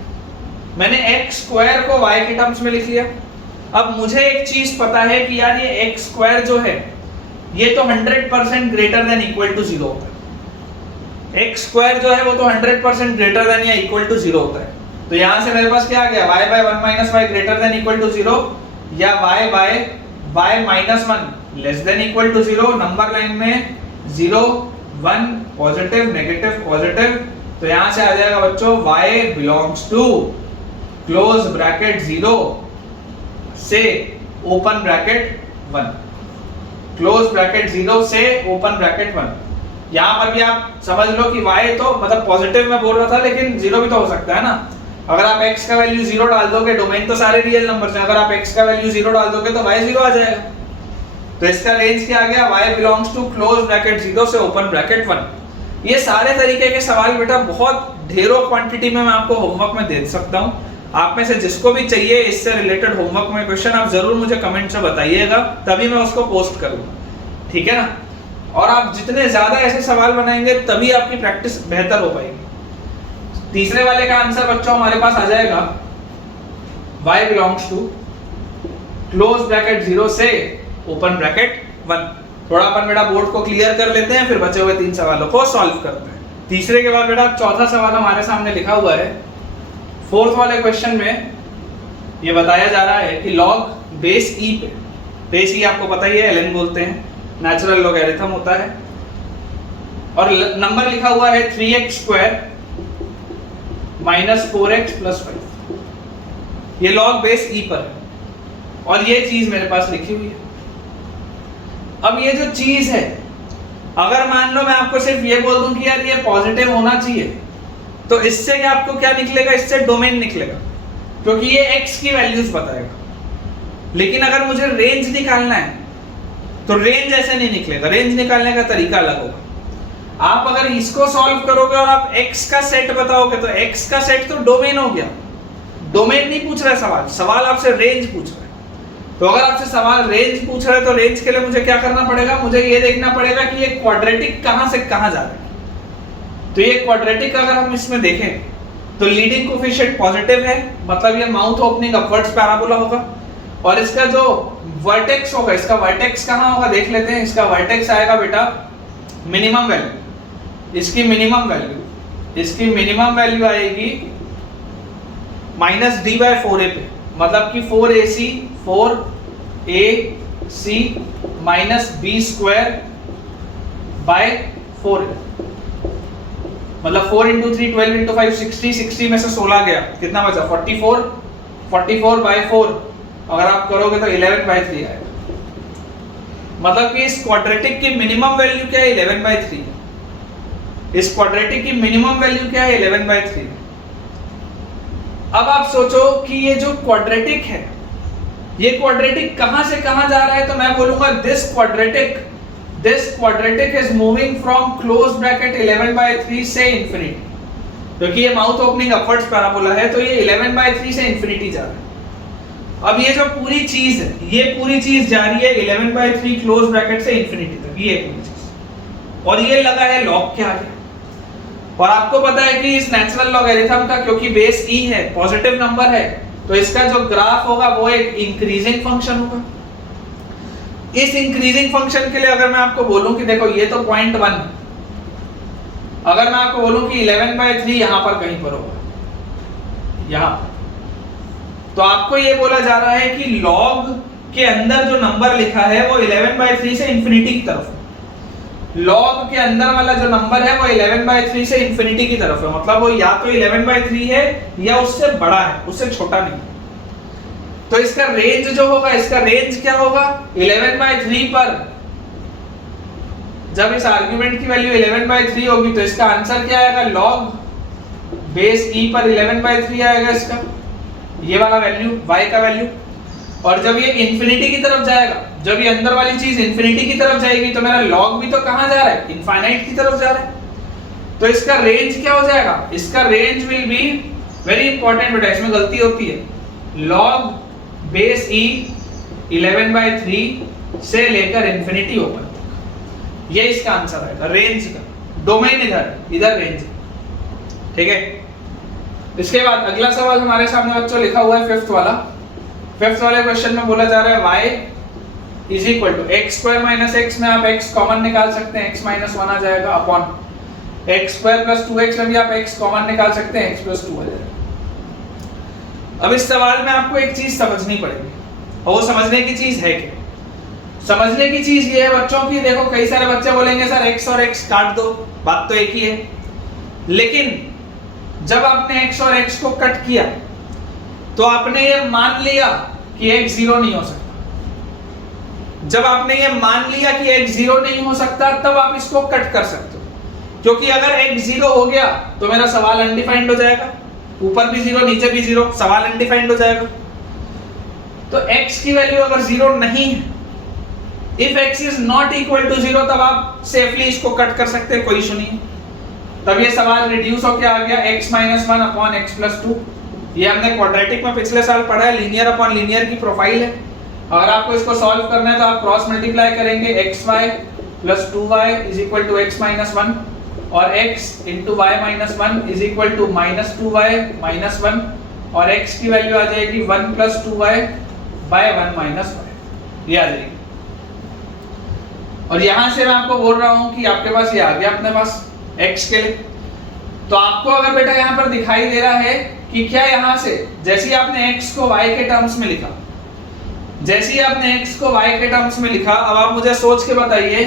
मैंने x स्क्वायर को y के टर्म्स में लिख लिया। अब मुझे एक चीज पता है कि यार ये एक्स स्क्वायर जो है ये तो 100% ग्रेटर देन इक्वल टू 0 होता है, एक्स स्क्वायर जो है वो तो 100% ग्रेटर देन या इक्वल टू 0 होता है। तो यहां से मेरे पास क्या आ गया, y by 1 minus y greater than equal to 0 या y by y minus 1 less than equal to 0। Number line में 0 1 पॉजिटिव नेगेटिव पॉजिटिव, तो यहां से आ जाएगा बच्चों y belongs to close bracket 0 से ओपन ब्रैकेट 1, क्लोज ब्रैकेट 0 से ओपन ब्रैकेट 1। यहां पर भी आप समझ लो कि y तो मतलब पॉजिटिव में बोल रहा था, लेकिन 0 भी तो हो सकता है ना। अगर आप x का वैल्यू 0 डाल दोगे, डोमेन तो सारे रियल नंबर्स हैं, अगर आप x का वैल्यू 0 डाल दोगे तो y 0 आ जाएगा। तो इसका रेंज क्या आ गया, y belongs to close bracket 0 से ओपन ब्रैकेट 1। ये सारे तरीके के सवाल बेटा बहुत ढेरों क्वांटिटी में मैं आपको होमवर्क में दे सकता हूं। आप में से जिसको भी चाहिए इससे रिलेटेड होमवर्क में क्वेश्चन, आप जरूर मुझे कमेंट से बताइएगा, तभी मैं उसको पोस्ट करूंगा, ठीक है ना। और आप जितने ज्यादा ऐसे सवाल बनाएंगे तभी आपकी प्रैक्टिस बेहतर हो पाएगी। तीसरे वाले का आंसर बच्चों हमारे पास आ जाएगा y belongs to close bracket 0 से ओपन ब्रैकेट 1। थोड़ा अपन बेटा बोर्ड को क्लियर कर लेते हैं, फिर बचे हुए 3 सवालों को सॉल्व करते हैं। तीसरे के बाद बेटा चौथा सवाल हमारे सामने लिखा हुआ है। फोर्थ वाले क्वेश्चन में ये बताया जा रहा है कि log बेस e पे, बेस e आपको पता ही है ln बोलते हैं, नेचुरल लॉगरिथम होता है, और नंबर लिखा हुआ है 3x square minus 4x plus 5। ये log बेस e पर है और ये चीज मेरे पास लिखी हुई है। अब ये जो चीज है, अगर मान लो मैं आपको सिर्फ ये बोल दूं कि यार ये पॉजिटिव होना चाहिए, तो इससे क्या आपको क्या निकलेगा, इससे डोमेन निकलेगा, क्योंकि ये x की वैल्यूज बताएगा। लेकिन अगर मुझे रेंज निकालना है तो रेंज ऐसे नहीं निकलेगा, रेंज निकालने का तरीका अलग होगा। आप अगर इसको सॉल्व करोगे और आप x का सेट बताओगे तो x का सेट तो डोमेन हो गया। डोमेन नहीं पूछ रहा है सवाल, सवाल आपसे रेंज पूछ रहा है। तो अगर आपसे सवाल रेंज पूछ रहा है तो रेंज के लिए मुझे क्या करना पड़ेगा, मुझे ये देखना पड़ेगा कि ये क्वाड्रेटिक कहां से कहां जा रहा है। तो ये क्वाड्रेटिक अगर हम इसमें देखें तो लीडिंग कोफिशिएंट पॉजिटिव है, मतलब ये माउथ ओपनिंग अपवर्ड्स पैराबोला होगा, और इसका जो वर्टेक्स होगा, इसका वर्टेक्स कहां होगा देख लेते हैं। इसका वर्टेक्स आएगा बेटा मिनिमम वैल्यू, इसकी मिनिमम वैल्यू आएगी माइनस d बाय 4a पे, मतलब कि 4ac minus b square by 4a, मतलब 4 इंटू 3 12 इंटू 5 60, 60 में से 16 गया, कितना बचा 44, 44 बाय 4 अगर आप करोगे तो 11 बाय 3 आएगा। मतलब कि इस क्वाड्रेटिक की मिनिमम वैल्यू क्या है, 11 बाय 3। इस क्वाड्रेटिक की मिनिमम वैल्यू क्या है, 11 बाय 3। अब आप सोचो कि ये जो क्वाड्रेटिक है ये क्वाड्रेटिक कहां से कहां जा रहा है, तो मैं बोलूंगा this quadratic is moving from close bracket 11/3 से इंफिनिटी, क्योंकि ये माउथ ओपनिंग अपवर्ड्स पैराबोला है, तो ये 11/3 से इंफिनिटी जा रहा है। अब ये जो पूरी चीज है, ये पूरी चीज जा रही है 11/3 क्लोज ब्रैकेट से इंफिनिटी तक, ये पूरी चीज, और ये लगा है लॉग के आगे। और आपको पता है कि इस नेचुरल लॉगरिथम का क्योंकि बेस e है, पॉजिटिव नंबर है, तो इसका जो ग्राफ होगा वो एक इंक्रीजिंग फंक्शन होगा। इस इंक्रीजिंग फंक्शन के लिए अगर मैं आपको बोलूं कि देखो ये तो 0.1, अगर मैं आपको बोलूं कि 11/3 यहां पर कहीं पर होगा, यहां, तो आपको ये बोला जा रहा है कि लॉग के अंदर जो नंबर लिखा है वो 11/3 से इंफिनिटी की तरफ है। लॉग के अंदर वाला जो नंबर है वो 11/3 से इंफिनिटी की तरफ है, मतलब वो या तो 11/3 है या उससे बड़ा है, उससे छोटा नहीं। तो इसका रेंज जो होगा, इसका रेंज क्या होगा, 11/3 पर जब इस आर्गुमेंट की वैल्यू 11/3 होगी तो इसका आंसर क्या आएगा, लॉग बेस e पर 11/3 आएगा इसका, ये वाला वैल्यू y का वैल्यू। और जब ये इंफिनिटी की तरफ जाएगा, जब ये अंदर वाली चीज इंफिनिटी की तरफ जाएगी तो मेरा log भी तो कहां जा रहा है, इनफाइनाइट की तरफ जा रहा है। तो इसका रेंज क्या हो जाएगा, इसका range will be very important बेटा, इसमें गलती होती है, log बेस e 11/3 से लेकर इंफिनिटी ओपन, ये इसका आंसर आएगा रेंज का। डोमेन इधर रेंज, ठीक है। इसके बाद अगला सवाल हमारे सामने बच्चों लिखा हुआ है फिफ्थ वाले क्वेश्चन में बोला जा रहा है y is equal to x square minus x में आप x कॉमन निकाल सकते हैं, x माइनस 1 आ जाएगा upon x square plus 2x में भी आप x कॉमन निकाल सकते हैं, x प्लस 2 आ जाएगा। अब इस सवाल में आपको एक चीज समझनी पड़ेगी, और वो समझने की चीज है क्या, समझने की चीज ये है बच्चों की, देखो कई सारे बच्चे बोलेंगे सर x और x काट दो, बात तो एक ही है, लेकिन जब आपने x और x को कट किया तो आपने ये मान लिया कि x 0 नहीं हो सकता। जब आपने ये मान लिया कि x 0 नहीं हो सकता तब आप इसको कट कर सकते हो, क्योंकि अगर x 0 हो गया तो मेरा सवाल अनडिफाइंड हो जाएगा, ऊपर भी 0 नीचे भी 0, सवाल अनडिफाइंड हो जाएगा। तो x की वैल्यू अगर 0 नहीं है, if x is not equal to 0, तब आप सेफली इसको कट कर सकते हैं, कोई इशू नहीं। तब ये सवाल रिड्यूस होकर आ गया x minus 1 upon x plus 2। ये हमने क्वाड्रेटिक में पिछले साल पढ़ा है, लीनियर अपॉन लीनियर की प्रोफाइल है। अगर आपको इसको सॉल्व करना है तो आप क्रॉस मल्टीप्लाई करेंगे, xy plus 2y is equal to x minus 1 और x into y minus 1 is equal to minus 2y minus 1, और x की वैल्यू आ जाएगी 1 plus 2y by 1 minus y, ये आ जाएगी। और यहां से मैं आपको बोल रहा हूं कि आपके पास ये आ गया अपने पास x के लिए। तो आपको अगर बेटा यहां पर दिखाई दे रहा है कि क्या यहां से जैसे ही आपने x को y के टर्म्स में लिखा, जैसे ही आपने x को y के टर्म्स में लिखा, अब आप मुझे सोच के बताइए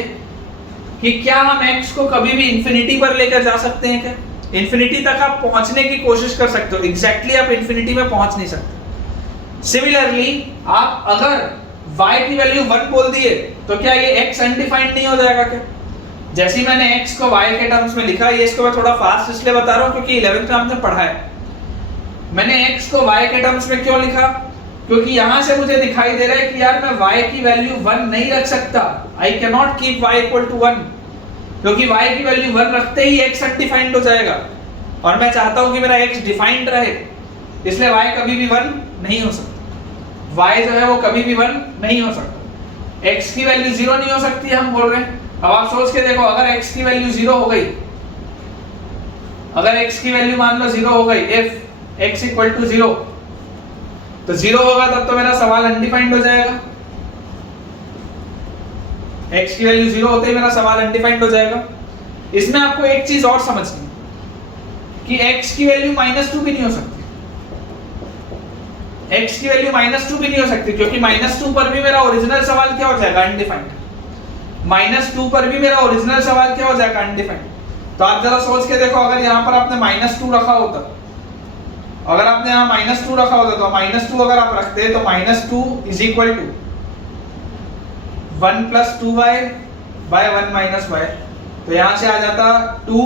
कि क्या हम x को कभी भी इंफिनिटी पर लेकर जा सकते हैं क्या? इंफिनिटी तक आप पहुंचने की कोशिश कर सकते हो, एग्जैक्टली आप इंफिनिटी में पहुंच नहीं सकते। सिमिलरली आप अगर y की वैल्यू 1 बोल दिए तो क्या ये x अनडिफाइंड नहीं हो जाएगा क्या? जैसे ही मैंने x को y के टर्म्स में लिखा, ये इसको मैं थोड़ा फास्ट इसलिए बता रहा हूं क्योंकि 11th में आपने पढ़ा है। मैंने x को y के टर्म्स में क्यों लिखा? क्योंकि यहां से मुझे दिखाई दे रहा है कि यार मैं y की वैल्यू 1 नहीं रख सकता, I cannot keep y equal to 1, क्योंकि y की वैल्यू 1 रखते ही x अनडिफाइंड हो जाएगा, और मैं चाहता हूं कि मेरा x डिफाइंड रहे, इसलिए y कभी भी 1 नहीं हो सकता। y जो है वो कभी भी 1 नहीं हो सकता, x की वैल्यू 0 नहीं हो सकती, हम बोल रहे हैं। अब आप सोच के देखो, अगर x की वैल्यू 0 हो गई, अगर x की वैल्यू मान लो 0 हो गई, if x इक्वल टू 0, तो 0 होगा तब तो मेरा सवाल अनडिफाइंड हो जाएगा। x की वैल्यू 0 होते ही मेरा सवाल अनडिफाइंड हो जाएगा। इसमें आपको एक चीज और समझनी कि x की वैल्यू -2 भी नहीं हो सकती, x की वैल्यू -2 भी नहीं हो सकती, क्योंकि -2 पर भी मेरा ओरिजिनल सवाल क्या हो जाएगा, अनडिफाइंड। -2 पर भी मेरा ओरिजिनल सवाल क्या हो जाएगा, अनडिफाइंड। तो आप जरा सोच के देखो, अगर यहाँ पर आपने -2 रखा होता, अगर आपने यहाँ -2 रखा होता, तो -2 अगर आप रखते तो -2 is equal to 1 plus 2y by 1 minus y, तो यहाँ से आ जाता 2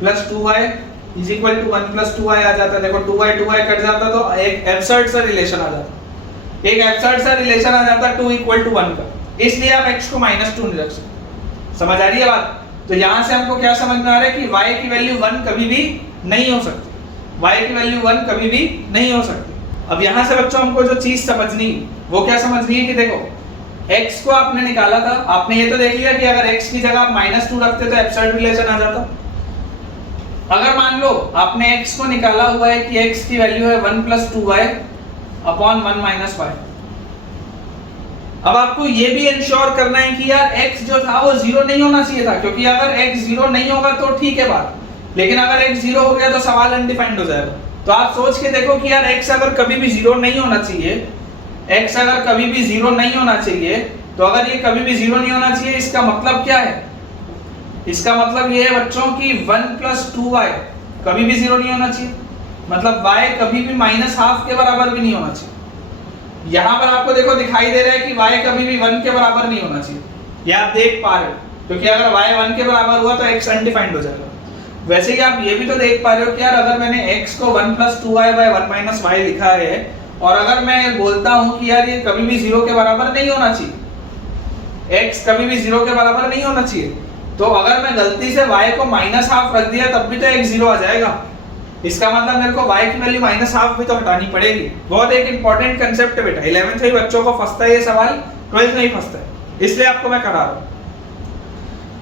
plus 2y is equal to 1 plus 2y आ जाता। देखो 2y कट जाता तो एक एब्सर्ड सा रिलेशन आ जाता। एक एब्सर्ड सा रिलेशन आ जाता 2 इक्वल टू 1 का, इसलिए आप x को -2 नहीं रख सकते। समझ आ रही है बात? तो यहां से हमको क्या समझ में आ रहा है कि y की वैल्यू 1 कभी भी नहीं हो सकती, y की वैल्यू 1 कभी भी नहीं हो सकती। अब यहां से बच्चों हमको जो चीज समझनी वो क्या समझनी है कि देखो x को आपने निकाला था, आपने ये तो देख लिया कि अगर x की जगह आप -2 रखते तो एब्सर्ड रिलेशन आ जाता। अगर मान लो आपने x को निकाला हुआ है कि x की वैल्यू है 1 + 2y अपॉन 1 - y। अब आपको ये भी इंश्योर करना है कि यार x जो था वो 0 नहीं होना चाहिए था, क्योंकि अगर x 0 नहीं होगा तो ठीक है बात, लेकिन अगर x 0 हो गया तो सवाल अनडिफाइंड हो जाएगा। तो आप सोच के देखो कि यार x अगर कभी भी 0 नहीं होना चाहिए, x अगर कभी भी 0 नहीं होना चाहिए, तो अगर ये कभी भी 0 नहीं होना चाहिए इसका मतलब क्या है? इसका मतलब ये है बच्चों की 1 + 2y कभी भी 0 नहीं होना चाहिए, मतलब y कभी भी -½ के बराबर भी नहीं होना चाहिए। यहां पर आपको देखो दिखाई दे रहा है कि y कभी भी 1 के बराबर नहीं होना चाहिए, ये आप देख पा रहे हो, क्योंकि अगर y 1 के बराबर हुआ तो x अनडिफाइंड हो जाएगा। वैसे ही आप ये भी तो देख पा रहे हो कि यार अगर मैंने x को 1 + 2y / 1 - y लिखा है और अगर मैं बोलता हूं कि यार ये कभी भी 0 के बराबर नहीं होना चाहिए, x कभी भी 0 के बराबर नहीं होना चाहिए, तो अगर मैं गलती से y को -½ रख दिया तब भी तो x 0 आ जाएगा। इसका मतलब मेरे को y की वैल्यू -½ भी तो हटानी पड़ेगी। बहुत एक इंपॉर्टेंट कांसेप्ट है बेटा, 11th में बच्चों को फंसता है ये सवाल, 12th में ही फंसता है, इसलिए आपको मैं करा रहा हूं।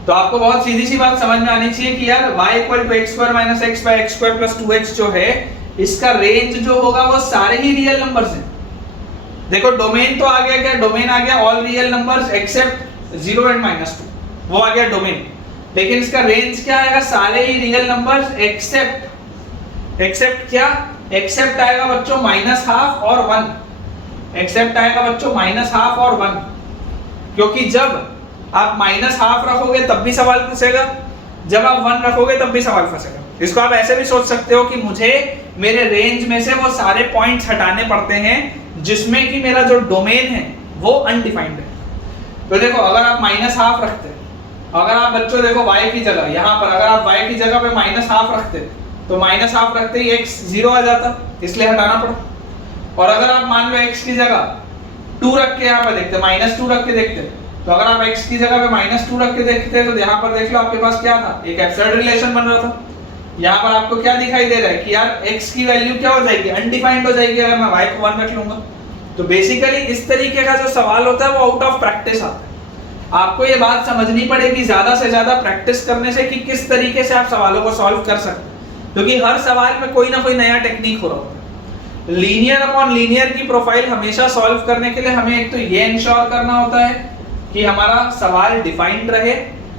तो आपको बहुत सीधी सी बात समझ में आनी चाहिए कि यार y = x² - x / x² + 2x जो है इसका रेंज जो होगा वो सारे ही रियल नंबर्स हैं। देखो डोमेन तो आ गया, क्या डोमेन आ गया? All real numbers accept 0 and -2, वो आ गया डोमेन। लेकिन इसका रेंज क्या आएगा? सारे ही रियल नंबर्स एक्सेप्ट क्या? एक्सेप्ट आएगा बच्चों -½ और 1। एक्सेप्ट आएगा बच्चों -½ और 1, क्योंकि जब आप -½ रखोगे तब भी सवाल फंसेगा, जब आप 1 रखोगे तब भी सवाल फंसेगा। इसको आप ऐसे भी सोच सकते हो कि मुझे मेरे रेंज में से वो सारे पॉइंट्स हटाने पड़ते हैं जिसमें कि मेरा जो डोमेन है वो अनडिफाइंड है। तो देखो अगर आप -½ रखते, अगर आप बच्चों देखो y की जगह यहां पर अगर आप y की जगह पे -½ रखते तो -½ रखते ही x 0 आ जाता, इसलिए हटाना पड़ा। और अगर आप मान लो x की जगह 2 रख के यहां पर देखते, -2 रख के देखते, तो अगर आप x की जगह पे -2 रख के देखते तो यहां पर देख लो आपके पास क्या था? एक एब्सर्ड रिलेशन बन रहा था। यहां पर आपको क्या दिखाई दे रहा है कि यार x की वैल्यू क्या हो जाएगी? अनडिफाइंड हो जाएगी अगर मैं y को 1 रख लूंगा। तो बेसिकली इस तरीके का जो सवाल होता है वो आउट ऑफ प्रैक्टिस आता है। आपको ये बात समझनी पड़ेगी ज्यादा से ज्यादा प्रैक्टिस करने से कि किस तरीके से आप सवालों को सॉल्व कर सकते हैं, क्योंकि हर सवाल में कोई ना कोई नया टेक्निक हो रहा होता है। लीनियर अपॉन लीनियर की प्रोफाइल हमेशा सॉल्व करने के लिए हमें एक तो ये इंश्योर करना होता है कि हमारा सवाल डिफाइंड रहे,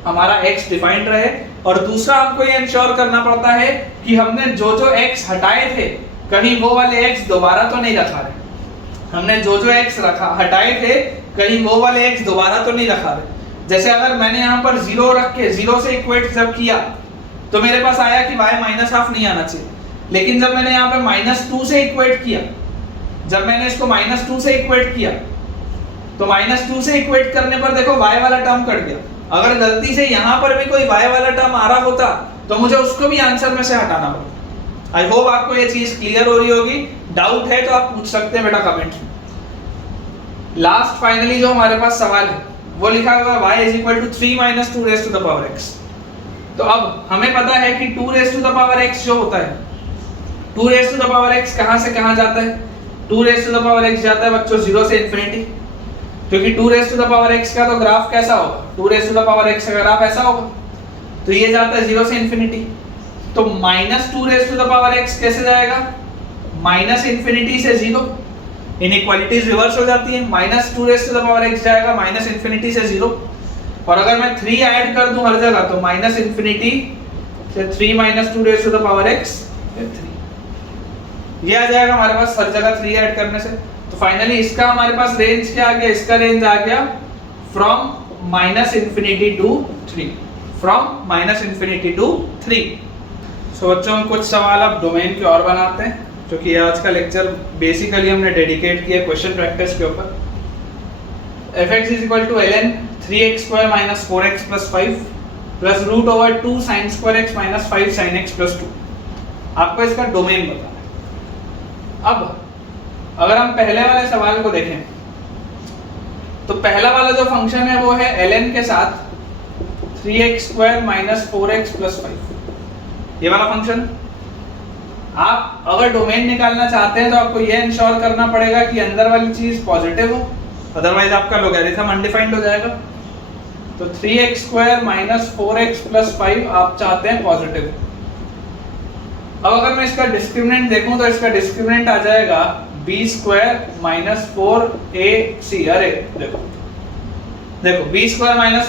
हमारा x डिफाइंड रहे, और दूसरा हमको ये इंश्योर करना पड़ता है कि हमने जो x हटाए थे कहीं वो वाले x दोबारा तो नहीं रखा रहे। हमने जो x हटाए थे कहीं वो वाले x दोबारा तो नहीं रखा रहे। जैसे अगर मैंने यहाँ पर 0 रख के 0 से इक्वेट जब किया तो मेरे पास आया कि y -½ नहीं आना चाहिए, लेकिन जब मैंने यहाँ पे -2 से इक्वेट किया, जब मैंने इसको -2 से इक्वेट किया तो -2 से इक्वेट करने पर देखो y वाला टर्म कट गया। अगर गलती से यहाँ पर भी कोई y वाला टर्म आ रहा होता तो मुझे उसको भी आंसर में से हटाना पड़ता। आई होप आपको ये चीज क्लियर हो रही होगी। डाउट है तो आप पूछ सकते हैं बेटा कमेंट में। लास्ट फाइनली जो हमारे पास सवाल है वो लिखा हुआ है y = 3 - 2x। तो अब हमें पता है कि 2x जो होता है, 2x कहां से कहां जाता है? 2x जाता है बच्चों 0 से इंफिनिटी, क्योंकि 2x का तो ग्राफ कैसा होगा? 2x का ग्राफ ऐसा होगा, तो ये जाता है 0 से इंफिनिटी। तो -2x कैसे जाएगा? -∞ से 0। इनइक्वालिटीज रिवर्स हो जाती है, -2x जाएगा -∞ से 0। और अगर मैं 3 ऐड कर दूं हर जगह तो -∞ से 3 - 2x 3, ये आ जाएगा हमारे पास हर जगह 3 ऐड करने से। तो फाइनली इसका हमारे पास रेंज क्या आ गया? इसका रेंज आ गया फ्रॉम -∞ to 3, फ्रॉम -∞ to 3। सो बच्चों हम कुछ सवाल अब डोमेन के और बनाते हैं, क्योंकि आज का लेक्चर बेसिकली हमने डेडिकेट किया क्वेश्चन प्रैक्टिस के ऊपर। fx = ln 3x² - 4x + 5 + √2 sin² x - 5 sin x + 2। आपको इसका डोमेन बताना है। अब अगर हम पहले वाले सवाल को देखें तो पहला वाला जो फंक्शन है वो है ln के साथ 3x² - 4x + 5, ये वाला फंक्शन। आप अगर डोमेन निकालना चाहते हैं तो आपको ये इंश्योर करना पड़ेगा कि अंदर वाली चीज पॉजिटिव हो, अदरवाइज आपका लॉगरिथम अनडिफाइंड हो जाएगा। तो 3x² - 4x + 5 आप चाहते हैं पॉजिटिव। अब अगर मैं इसका डिस्क्रिमिनेंट देखूं तो इसका डिस्क्रिमिनेंट आ जाएगा b² - 4ac। अरे देखो b² -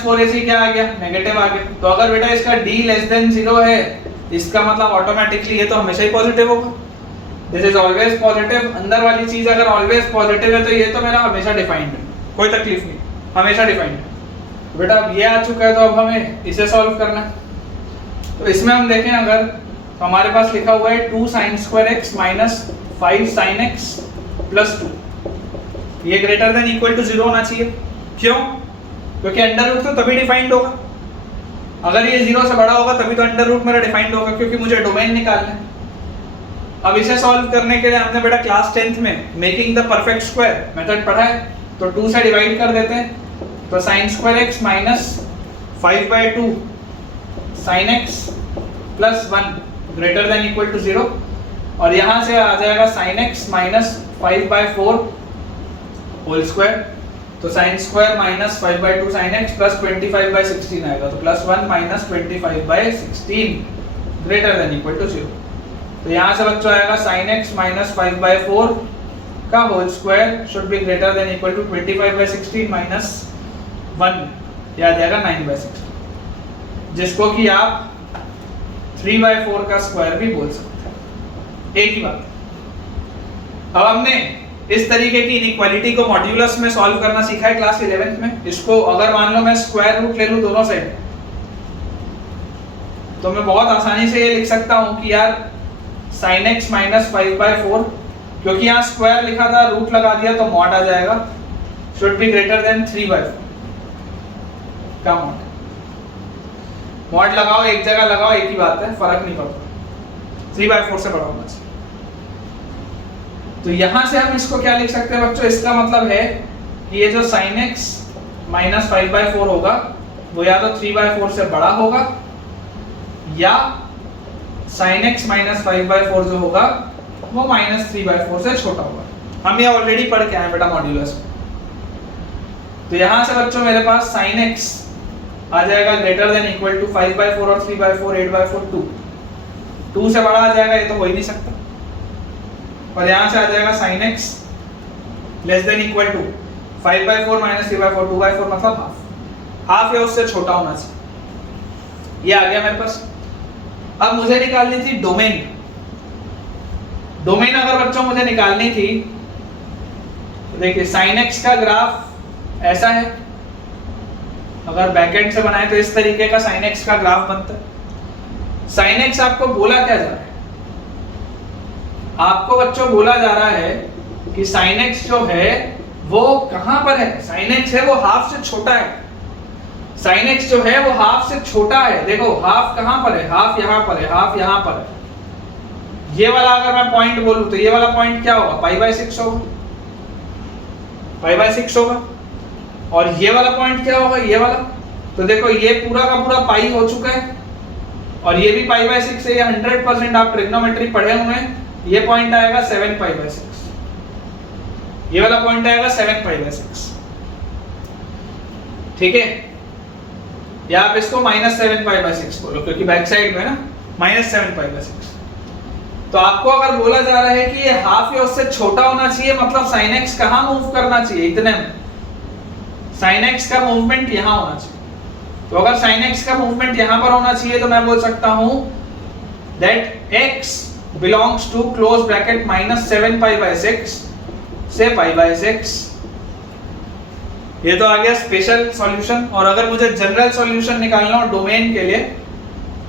4ac क्या आ गया, नेगेटिव आ गया। तो अगर बेटा इसका d < 0 है, इसका मतलब ऑटोमेटिकली ये तो हमेशा ही पॉजिटिव होगा। This is always positive. अंदर वाली चीज अगर ऑलवेज पॉजिटिव है तो ये तो मेरा हमेशा डिफाइंड है, कोई तकलीफ नहीं, हमेशा डिफाइंड है। बेटा अब ये आ चुका है तो अब हमें इसे सॉल्व करना है। तो इसमें हम देखें अगर तो हमारे पास लिखा हुआ है 2sin² x - 5sin x + 2, ये ग्रेटर देन इक्वल टू 0 होना चाहिए। क्यों? क्योंकि अंडर रूट तो तभी डिफाइंड होगा, अगर ये 0 से बड़ा होगा तभी तो अंडर रूट मेरा डिफाइंड होगा, क्योंकि मुझे डोमेन निकालना है। अब इसे सॉल्व करने के लिए हमने बेटा क्लास 10th में making the perfect square method पढ़ा है, तो 2 से डिवाइड कर देते हैं। तो sin² x - 5/2 sin x + 1 greater than equal to 0, और यहाँ से आ जाएगा sin x - 5/4 होल स्क्वायर। तो sin² - 5/2 sin x + 25/16 आएगा, तो +1 - 25/16 ग्रेटर देन इक्वल टू 0। तो यहाँ से बच्चों आएगा sin x - 5/4 का whole square should be greater than equal to 25/16 - 1, ये आ जाएगा 9/16, जिसको कि आप 3/4 का स्क्वायर भी बोल सकते हैं, एक ही बात। अब हमने इस तरीके की इनइक्वालिटी को मॉड्यूलस में सॉल्व करना सीखा है क्लास 11th में। इसको अगर मान लो मैं स्क्वायर रूट ले लूं दोनों साइड, तो मैं बहुत आसानी से ये लिख सकता हूं कि यार sin x - 5/4, क्योंकि यहाँ स्क्वायर लिखा था रूट लगा दिया तो मॉड आ जाएगा, शुड बी ग्रेटर देन 3/4 का मॉड। मॉड लगाओ एक जगह लगाओ एक ही बात है, फर्क नहीं पड़ता, 3/4 से बड़ा होना चाहिए। तो यहां से हम इसको क्या लिख सकते हैं बच्चों, इसका मतलब है कि ये जो sin x - 5/4 होगा वो या तो 3/4 से बड़ा होगा या sin x - 5/4 जो होगा वो -3/4 से छोटा होगा। हम ये ऑलरेडी पढ़ के आए बेटा मॉड्यूलस में। तो यहां से बच्चों मेरे पास sin x आ जाएगा ग्रेटर देन इक्वल टू 5/4 और 3/4 8/4 2 से बड़ा आ जाएगा, ये तो हो ही नहीं सकता। और यहां से आ जाएगा sin x less than equal to 5/4 - 3/4 2/4 मतलब हाफ या उससे छोटा होना चाहिए। ये आ गया मेरे पास। अब मुझे निकालनी थी डोमेन। डोमेन अगर बच्चों मुझे निकालनी थी, देखिए sin x का ग्राफ ऐसा है, अगर बैकएंड से बनाए तो इस तरीके का sin x का ग्राफ बनता है। sin x आपको बोला क्या जा रहा है, आपको बच्चों बोला जा रहा है कि sin x जो है वो कहां पर है, sin x है वो हाफ से छोटा है। sin x जो है वो हाफ से छोटा है। देखो हाफ कहां पर है, हाफ यहां पर है, हाफ यहां पर है। ये वाला अगर मैं पॉइंट बोलूं तो ये वाला पॉइंट क्या होगा, π/6 होगा, π/6 होगा। और ये वाला पॉइंट क्या होगा, ये वाला, तो देखो ये पूरा का पूरा पाई हो चुका है, और ये भी π/6 है, ये 100% आप ट्रिग्नोमेट्री पढ़े हुए हैं। ये पॉइंट आएगा 7π/6, ये वाला पॉइंट आएगा 7π/6, ठीक है। या आप इसको -7π/6 बोलो, क्योंकि बैक साइड में ना -7π/6। तो आपको अगर बोला जा रहा है कि ये हाफ या उससे छोटा होना चाहिए, मतलब sin x कहां मूव करना चाहिए, इतने में sin x का मूवमेंट यहां होना चाहिए। तो अगर sin x का मूवमेंट यहां पर होना चाहिए तो मैं बोल सकता हूं that x belongs to close bracket -7π/6 से π/6। ये तो आ गया स्पेशल सॉल्यूशन। और अगर मुझे जनरल सॉल्यूशन निकालना हो डोमेन के लिए,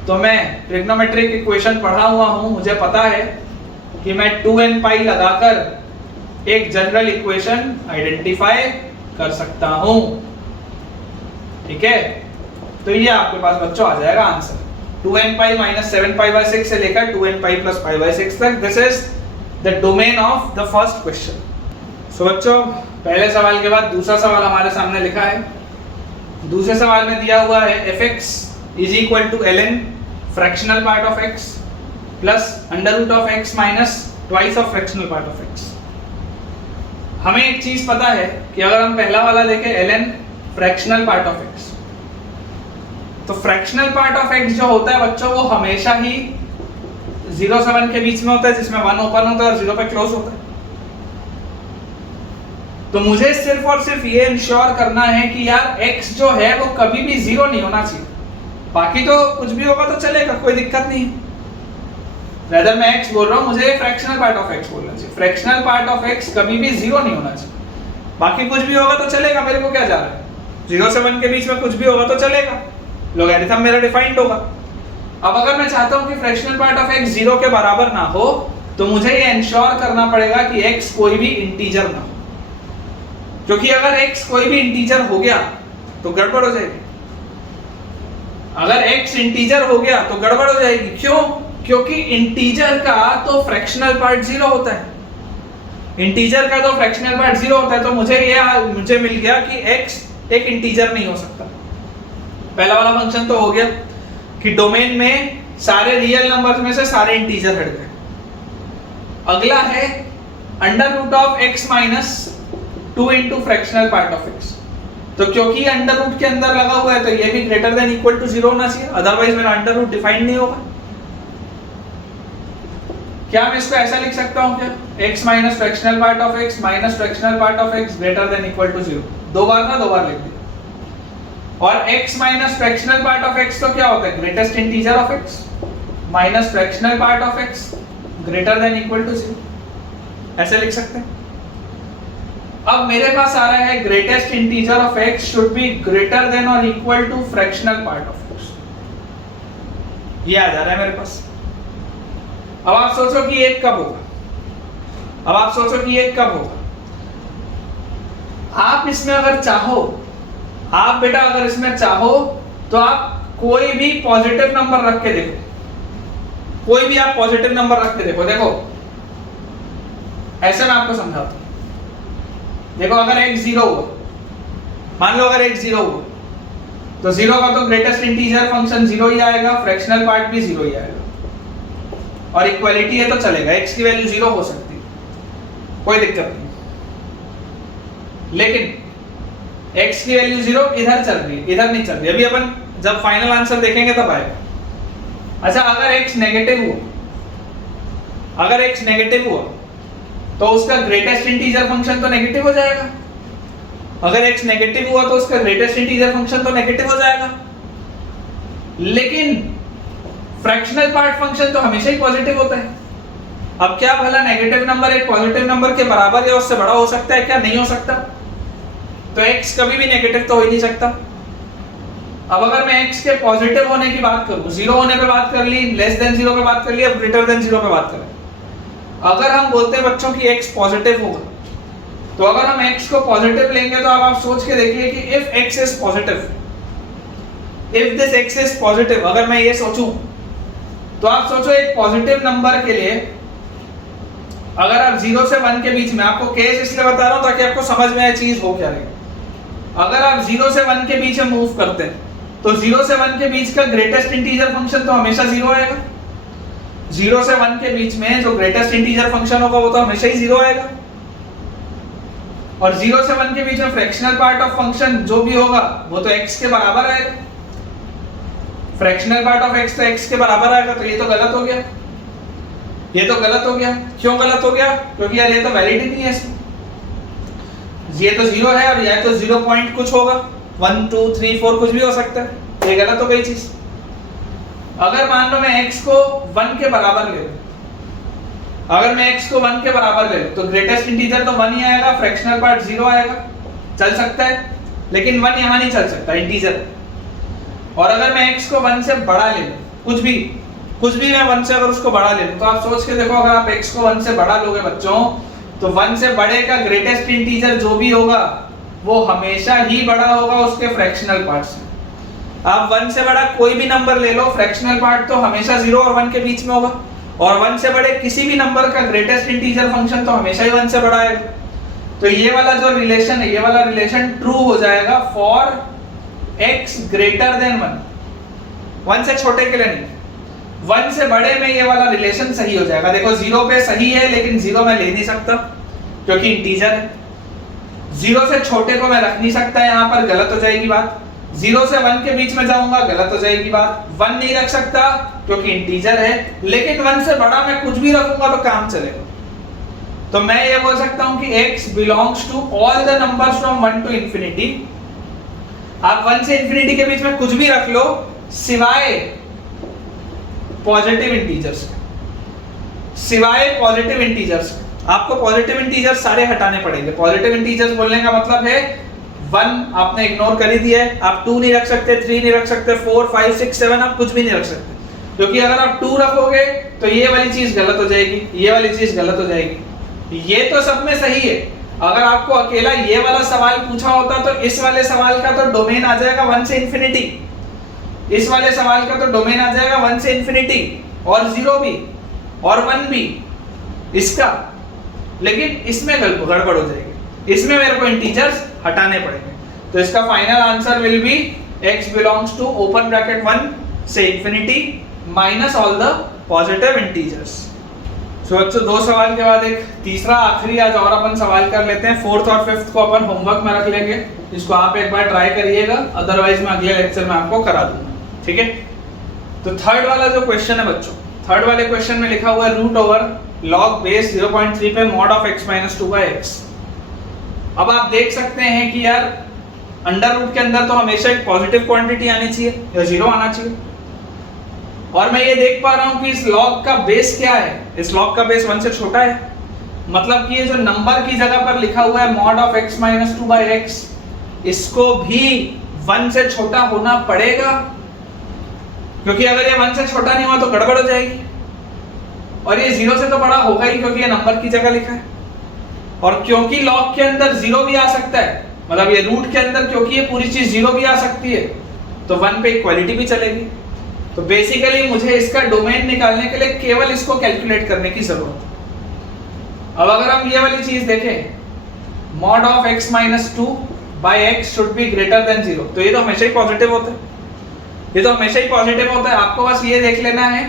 तो मैं ट्रिग्नोमेट्रिक इक्वेशन पढ़ा हुआ हूं, मुझे पता है कि मैं 2n पाई लगाकर एक जनरल इक्वेशन आइडेंटिफाई कर सकता हूं, ठीक है। तो ये आपके पास बच्चों आ जाएगा आंसर 2n पाई -7π/6 से लेकर 2n पाई + π/6 तक। This is the domain of the first question. तो बच्चों पहले सवाल के बाद दूसरा सवाल हमारे सामने लिखा है। दूसरे सवाल में दिया हुआ है fx is equal to ln fractional part of x plus under root of x minus twice of fractional part of x। हमें एक चीज पता है कि अगर हम पहला वाला देखें ln fractional part of x, तो फ्रैक्शनल पार्ट ऑफ x जो होता है बच्चों वो हमेशा ही 0 से 1 के बीच में होता है, जिसमें 1 ओपन होता है और 0 पे क्लोज होता है। तो मुझे सिर्फ और सिर्फ ये इंश्योर करना है कि यार x जो है वो कभी भी 0 नहीं होना चाहिए। बाकी तो कुछ भी होगा तो चलेगा, कोई दिक्कत नहीं है। वेदर मैं x बोल रहा हूँ, मुझे फ्रैक्शनल पार्ट ऑफ x बोलना चाहिए। फ्रैक्शनल पार्ट ऑफ x कभी भी 0 नहीं होना चाहिए। बाकी कुछ भी होगा तो चलेगा, मेरे को क्या जा रहा है। 0 से 1 के बीच में कुछ भी होगा तो चलेगा, लॉगरिथम मेरा डिफाइंड होगा। अब अगर मैं चाहता हूं कि फ्रैक्शनल पार्ट ऑफ x 0 के बराबर ना हो, तो मुझे ये इंश्योर करना पड़ेगा कि x कोई भी इंटीजर ना हो, क्योंकि अगर x कोई भी इंटीजर हो गया तो गड़बड़ हो जाएगी। अगर x इंटीजर हो गया तो गड़बड़ हो जाएगी। क्यों? क्योंकि इंटीजर का तो फ्रैक्शनल पार्ट 0 होता है। इंटीजर का तो फ्रैक्शनल पार्ट 0 होता है, तो मुझे मिल गया कि x एक इंटीजर नहीं हो सकता। पहला वाला फंक्शन तो हो गया कि डोमेन में सारे रियल नंबर्स में से सारे इंटीजर हट गए। अगला है under root of x minus 2 into fractional part of x। तो क्योंकि अंडर रूट के अंदर लगा हुआ है तो ये भी ग्रेटर देन इक्वल टू 0 होना चाहिए, अदरवाइज मेरा अंडर रूट डिफाइंड नहीं होगा। क्या मैं इसको ऐसा लिख सकता हूं क्या, x minus fractional part of x minus fractional part of x greater than equal to 0। दो बार लिख दिया। और x minus fractional part of x तो क्या होता है, greatest integer of x minus fractional part of x greater than equal to 0। ऐसे लिख सकते हैं। अब मेरे पास आ रहा है greatest integer of x should be greater than और equal to fractional part of x। ये आ जा रहा है मेरे पास। अब आप सोचो कि एक कब होगा। आप इसमें अगर चाहो, आप बेटा अगर इसमें चाहो तो आप कोई भी पॉजिटिव नंबर रख के देखो, कोई भी आप पॉजिटिव नंबर रख के देखो। देखो ऐसे मैं आपको समझाता हूं। देखो अगर x 0 हुआ, मान लो अगर x 0 हुआ तो 0 का तो ग्रेटेस्ट इंटीजर फंक्शन 0 ही आएगा, फ्रैक्शनल पार्ट भी 0 ही आएगा, और इक्वालिटी है तो चलेगा, x की वैल्यू 0 हो सकती है, कोई दिक्कत नहीं। लेकिन x की वैल्यू 0 इधर चल रही है, इधर नहीं चल रही। अभी अपन जब फाइनल आंसर देखेंगे तब आएगा। अच्छा अगर x नेगेटिव हुआ, तो उसका ग्रेटेस्ट इंटीजर फंक्शन तो नेगेटिव हो जाएगा। अगर x नेगेटिव हुआ तो उसका ग्रेटेस्ट इंटीजर फंक्शन तो नेगेटिव हो जाएगा। लेकिन फ्रैक्शनल पार्ट फंक्शन तो हमेशा ही पॉजिटिव होता है। अब क्या भला नेगेटिव नंबर एक पॉजिटिव नंबर के बराबर या उससे बड़ा हो सकता है क्या? नहीं हो सकता। तो x कभी भी नेगेटिव तो हो ही नहीं सकता। अब अगर मैं x के पॉजिटिव होने की बात करूं, 0 होने पे बात कर ली, लेस देन 0 पे बात कर ली, अब ग्रेटर देन 0 पे बात करें। अगर हम बोलते हैं बच्चों कि x पॉजिटिव होगा, तो अगर हम x को पॉजिटिव लेंगे तो अब आप सोच के देखिए कि if x is positive, if this x is positive, अगर मैं ये सोचूं तो आप सोचो एक पॉजिटिव नंबर के लिए अगर आप 0 से 1 के बीच में, आपको केस इसलिए बता रहा हूं ताकि आपको समझ में आए चीज हो क्या रही। अगर आप 0 से 1 के बीच में मूव करते हैं तो 0 से 1 के बीच का ग्रेटेस्ट इंटीजर फंक्शन तो हमेशा 0 आएगा। 0 से 1 के बीच में जो ग्रेटेस्ट इंटीजर फंक्शन होगा वो तो हमेशा ही 0 आएगा। और 0 से 1 के बीच में फ्रैक्शनल पार्ट ऑफ फंक्शन जो भी होगा वो तो x के बराबर आएगा। फ्रैक्शनल पार्ट ऑफ x तो x के बराबर आएगा, तो ये तो गलत हो गया। क्यों गलत हो गया? क्योंकि यार ये तो वैलिड ही नहीं है इसमें। ये तो 0 है और ये तो 0 पॉइंट कुछ होगा, 1 2 3 4 कुछ भी हो सकता है। ये गलत हो गई चीज। अगर मान लो मैं x को 1 के बराबर ले लूं, तो ग्रेटेस्ट इंटीजर तो 1 ही आएगा, फ्रैक्शनल पार्ट 0 आएगा, चल सकता है। लेकिन 1 यहां नहीं चल सकता, इंटीजर। और अगर मैं x को 1 से बड़ा ले लूं, कुछ भी मैं 1 से अगर उसको बड़ा ले लूं, तो आप सोच के देखो अगर आप x को 1 से बड़ा लोगे बच्चों, तो 1 से बड़े का ग्रेटेस्ट इंटीजर जो भी होगा वो हमेशा ही बड़ा होगा उसके फ्रैक्शनल पार्ट से। आप 1 से बड़ा कोई भी नंबर ले लो, फ्रैक्शनल पार्ट तो हमेशा 0 और 1 के बीच में होगा, और 1 से बड़े किसी भी नंबर का ग्रेटेस्ट इंटीजर फंक्शन तो हमेशा ही 1 से बड़ा आएगा। तो ये वाला जो रिलेशन है, ये वाला रिलेशन ट्रू हो जाएगा फॉर x ग्रेटर देन 1। 1 से छोटे के लिए नहीं, 1 से बड़े में ये वाला रिलेशन सही हो जाएगा। देखो 0 पे सही है, लेकिन 0 मैं ले नहीं सकता क्योंकि इंटीजर है। 0 से छोटे को मैं रख नहीं सकता, यहाँ पर गलत हो जाएगी बात। 0 से 1 के बीच में जाऊंगा, गलत हो जाएगी बात। 1 नहीं रख सकता क्योंकि इंटीजर है, लेकिन 1 से बड़ा मैं कुछ भी रखूंगा तो काम चलेगा। तो मैं ये बोल सकता हूं कि x belongs to all the numbers from 1 to infinity। आप 1 से इंफिनिटी के बीच में कुछ भी रख लो सिवाय पॉजिटिव इंटीजर्स, सिवाय पॉजिटिव इंटीजर्स। आपको पॉजिटिव इंटीजर्स सारे हटाने पड़ेंगे। पॉजिटिव इंटीजर्स बोलने का मतलब है 1 आपने इग्नोर कर ही दिया है, आप 2 नहीं रख सकते, 3 नहीं रख सकते, 4 5 6 7 आप कुछ भी नहीं रख सकते, क्योंकि अगर आप 2 रखोगे तो ये वाली चीज गलत हो जाएगी, ये वाली चीज गलत हो जाएगी। ये तो सब में सही है। अगर आपको अकेला ये वाला सवाल पूछा होता तो इस वाले सवाल का तो डोमेन आ जाएगा 1 से इंफिनिटी, इस वाले सवाल का तो डोमेन आ जाएगा 1 से इंफिनिटी और 0 भी और 1 भी इसका, लेकिन इसमें गड़बड़ हो जाएगी, इसमें मेरे को इंटीजर्स हटाने पड़ेंगे। तो इसका final answer will be x belongs to open bracket 1 से infinity minus all the positive integers. So बच्चों 2 सवाल के बाद एक तीसरा आखिरी आज और अपन सवाल कर लेते हैं। 4th और 5th को अपन होमवर्क में रख लेंगे, इसको आप एक बार ट्राई करिएगा, अदरवाइज मैं अगले लेक्चर में आपको करा दूंगा, ठीक है। तो थर्ड वाला जो क्वेश्चन है बच्चों, थर्ड वाले क्वेश्चन में लिखा हुआ है रूट ओवर लॉग बेस 0.3 पे मॉड ऑफ x - 2/x। अब आप देख सकते हैं कि यार अंडर रूट के अंदर तो हमेशा एक पॉजिटिव क्वांटिटी आनी चाहिए या 0 आना चाहिए, और मैं ये देख पा रहा हूं कि इस लॉग का बेस क्या है, इस लॉग का बेस 1 से छोटा है, मतलब कि ये जो नंबर की जगह पर लिखा हुआ है मॉड ऑफ x - 2/x, इसको भी 1 से छोटा होना पड़ेगा, क्योंकि अगर ये 1 से छोटा नहीं हुआ तो गड़बड़ हो जाएगी, और ये 0 से तो बड़ा होगा ही क्योंकि ये नंबर की जगह लिखा है। और क्योंकि लॉग के अंदर 0 भी आ सकता है, मतलब ये रूट के अंदर क्योंकि ये पूरी चीज 0 भी आ सकती है, तो 1 पे इक्वालिटी भी चलेगी। तो बेसिकली मुझे इसका डोमेन निकालने के लिए केवल इसको कैलकुलेट करने की जरूरत है। अब अगर हम ये वाली चीज देखें, mod of x - 2/x should be greater than 0, तो ये तो हमेशा ही पॉजिटिव होता है, ये तो हमेशा ही पॉजिटिव होता है। आपको बस ये देख लेना है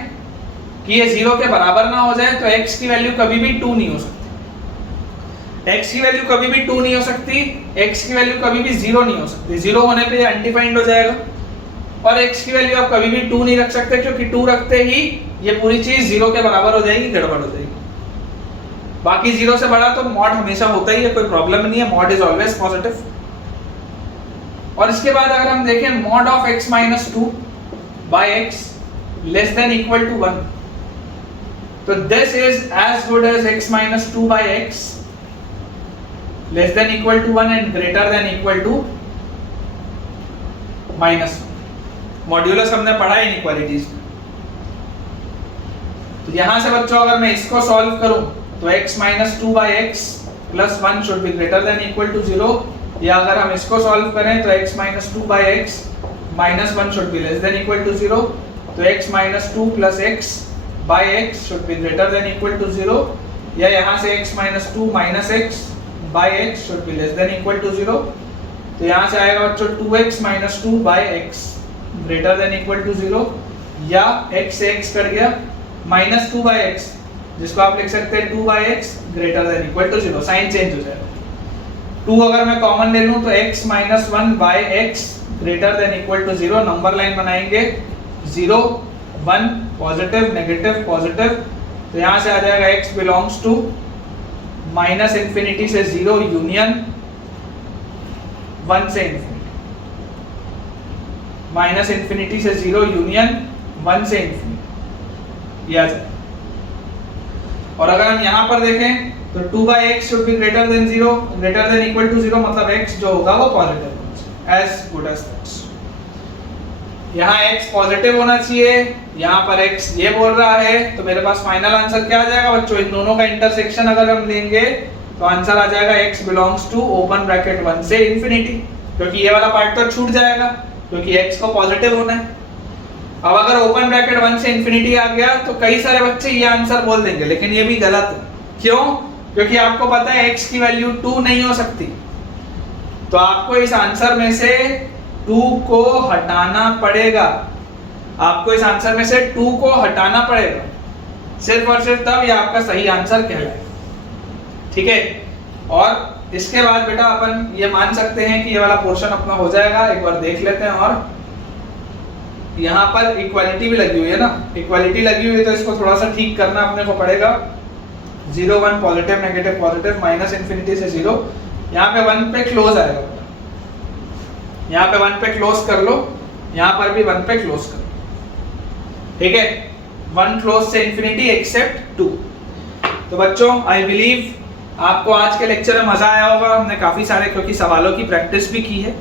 कि ये 0 के बराबर ना हो जाए, तो x की वैल्यू कभी भी 2 नहीं हो सकती, x की वैल्यू कभी भी 2 नहीं हो सकती, x की वैल्यू कभी भी 0 नहीं हो सकती। 0 होने पे ये अनडिफाइंड हो जाएगा, और x की वैल्यू आप कभी भी 2 नहीं रख सकते, क्योंकि 2 रखते ही ये पूरी चीज 0 के बराबर हो जाएगी, गड़बड़ हो जाएगी। बाकी 0 से बड़ा तो मॉड हमेशा होता ही है, कोई प्रॉब्लम नहीं है, मॉड इज ऑलवेज पॉजिटिव। और इसके बाद अगर हम देखें mod of x - 2/x less than equal to 1, तो this is as good as x - 2/x less than equal to 1 and greater than equal to -1। Modulus हमने पढ़ा है इनइक्वालिटीज में। तो यहां से बच्चों अगर मैं इसको सॉल्व करूं तो x - 2/x + 1 should be greater than equal to 0, या अगर हम इसको सॉल्व करें तो x - 2/x - 1 should be less than equal to 0, तो x - 2 + x/x should be greater than equal to 0, या यहां से x - 2 - x/x should be less than equal to 0, तो यहां से आएगा बच्चों 2x - 2/x greater than equal to 0, या x से x कर गया -2/x, जिसको आप लिख सकते हैं 2/x greater than equal to 0, sign change हो जाएगा। 2 अगर मैं कॉमन ले लूं तो x - 1/x greater than equal to 0, number line बनाएंगे 0 1 पॉजिटिव नेगेटिव पॉजिटिव, तो यहां से आ जाएगा x belongs to -∞ से 0 यूनियन 1 से ∞, -∞ से 0 यूनियन 1 से ∞, ये आ जाए। और अगर हम यहां पर देखें तो 2/x should be greater than 0, greater than equal to 0, मतलब x जो होगा वो पॉजिटिव होना चाहिए, एज गुड एज दैट। यहाँ x पॉजिटिव होना चाहिए, यहाँ पर x ये बोल रहा है, तो मेरे पास फाइनल आंसर क्या आ जाएगा बच्चों, इन दोनों का इंटरसेक्शन अगर हम लेंगे तो आंसर आ जाएगा x belongs to open bracket 1 से इंफिनिटी, क्योंकि ये वाला पार्ट तो छूट जाएगा क्योंकि x को पॉजिटिव होना है। अब अगर ओपन ब्रैकेट 1 से इंफिनिटी आ गया तो कई सारे बच्चे ये आंसर बोल देंगे, लेकिन ये भी गलत है। क्यों? क्योंकि आपको पता है x की वैल्यू 2 नहीं हो सकती, तो आपको इस आंसर में से 2 को हटाना पड़ेगा। आपको इस आंसर में से 2 को हटाना पड़ेगा, सिर्फ और सिर्फ तब ये आपका सही आंसर कहलाएगा। ठीक है, और इसके बाद बेटा अपन ये मान सकते हैं कि ये वाला पोर्शन अपना हो जाएगा। एक बार देख लेते हैं, और यहाँ पर इक्वालिटी भी लगी हुई है ना, इक्वालिटी लगी हुई है तो इसको थोड़ा सा ठीक करना अपने को पड़ेगा। 0 1 positive negative positive minus infinity से 0, यहाँ पे 1 पे क्लोज आएगा, यहाँ पे 1 पे क्लोज कर लो, यहाँ पर भी 1 पे क्लोज कर लो। ठीक है, 1 क्लोज से इन्फिनिटी एक्सेप्ट 2। तो बच्चों आई बिलीव आपको आज के लेक्चर में मजा आया होगा। हमने काफी सारे क्योंकि सवालों की प्रैक्टिस भी की है।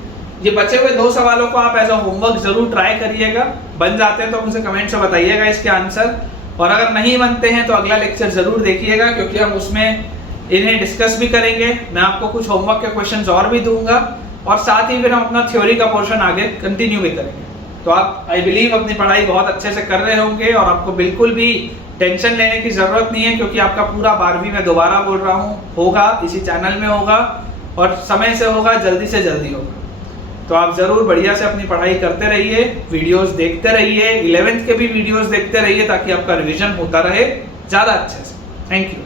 ये बचे हुए 2 सवालों को आप एज अ होमवर्क जरूर ट्राई करिएगा, बन जाते हैं तो मुझे कमेंट से बताइएगा इसके आंसर, और अगर नहीं बनते हैं तो अगला लेक्चर जरूर देखिएगा, क्योंकि हम उसमें इन्हें डिस्कस भी करेंगे। मैं आपको कुछ होमवर्क के क्वेश्चंस और भी दूंगा, और साथ ही फिर हम अपना थ्योरी का पोर्शन आगे कंटिन्यू भी करेंगे। तो आप आई बिलीव अपनी पढ़ाई बहुत अच्छे से कर रहे होंगे, और आपको बिल्कुल भी टेंशन लेने की जरूरत नहीं है, क्योंकि आपका पूरा 12वीं में दोबारा बोल रहा हूँ होगा, इसी चैनल में होगा, और समय से होगा, जल्दी से जल्दी होगा। तो आप जरूर बढ़िया से अपनी पढ़ाई करते रहिए, वीडियोस देखते रहिए, 11th के भी वीडियोस देखते रहिए, ताकि आपका रिवीजन होता रहे ज़्यादा अच्छे से। Thank you.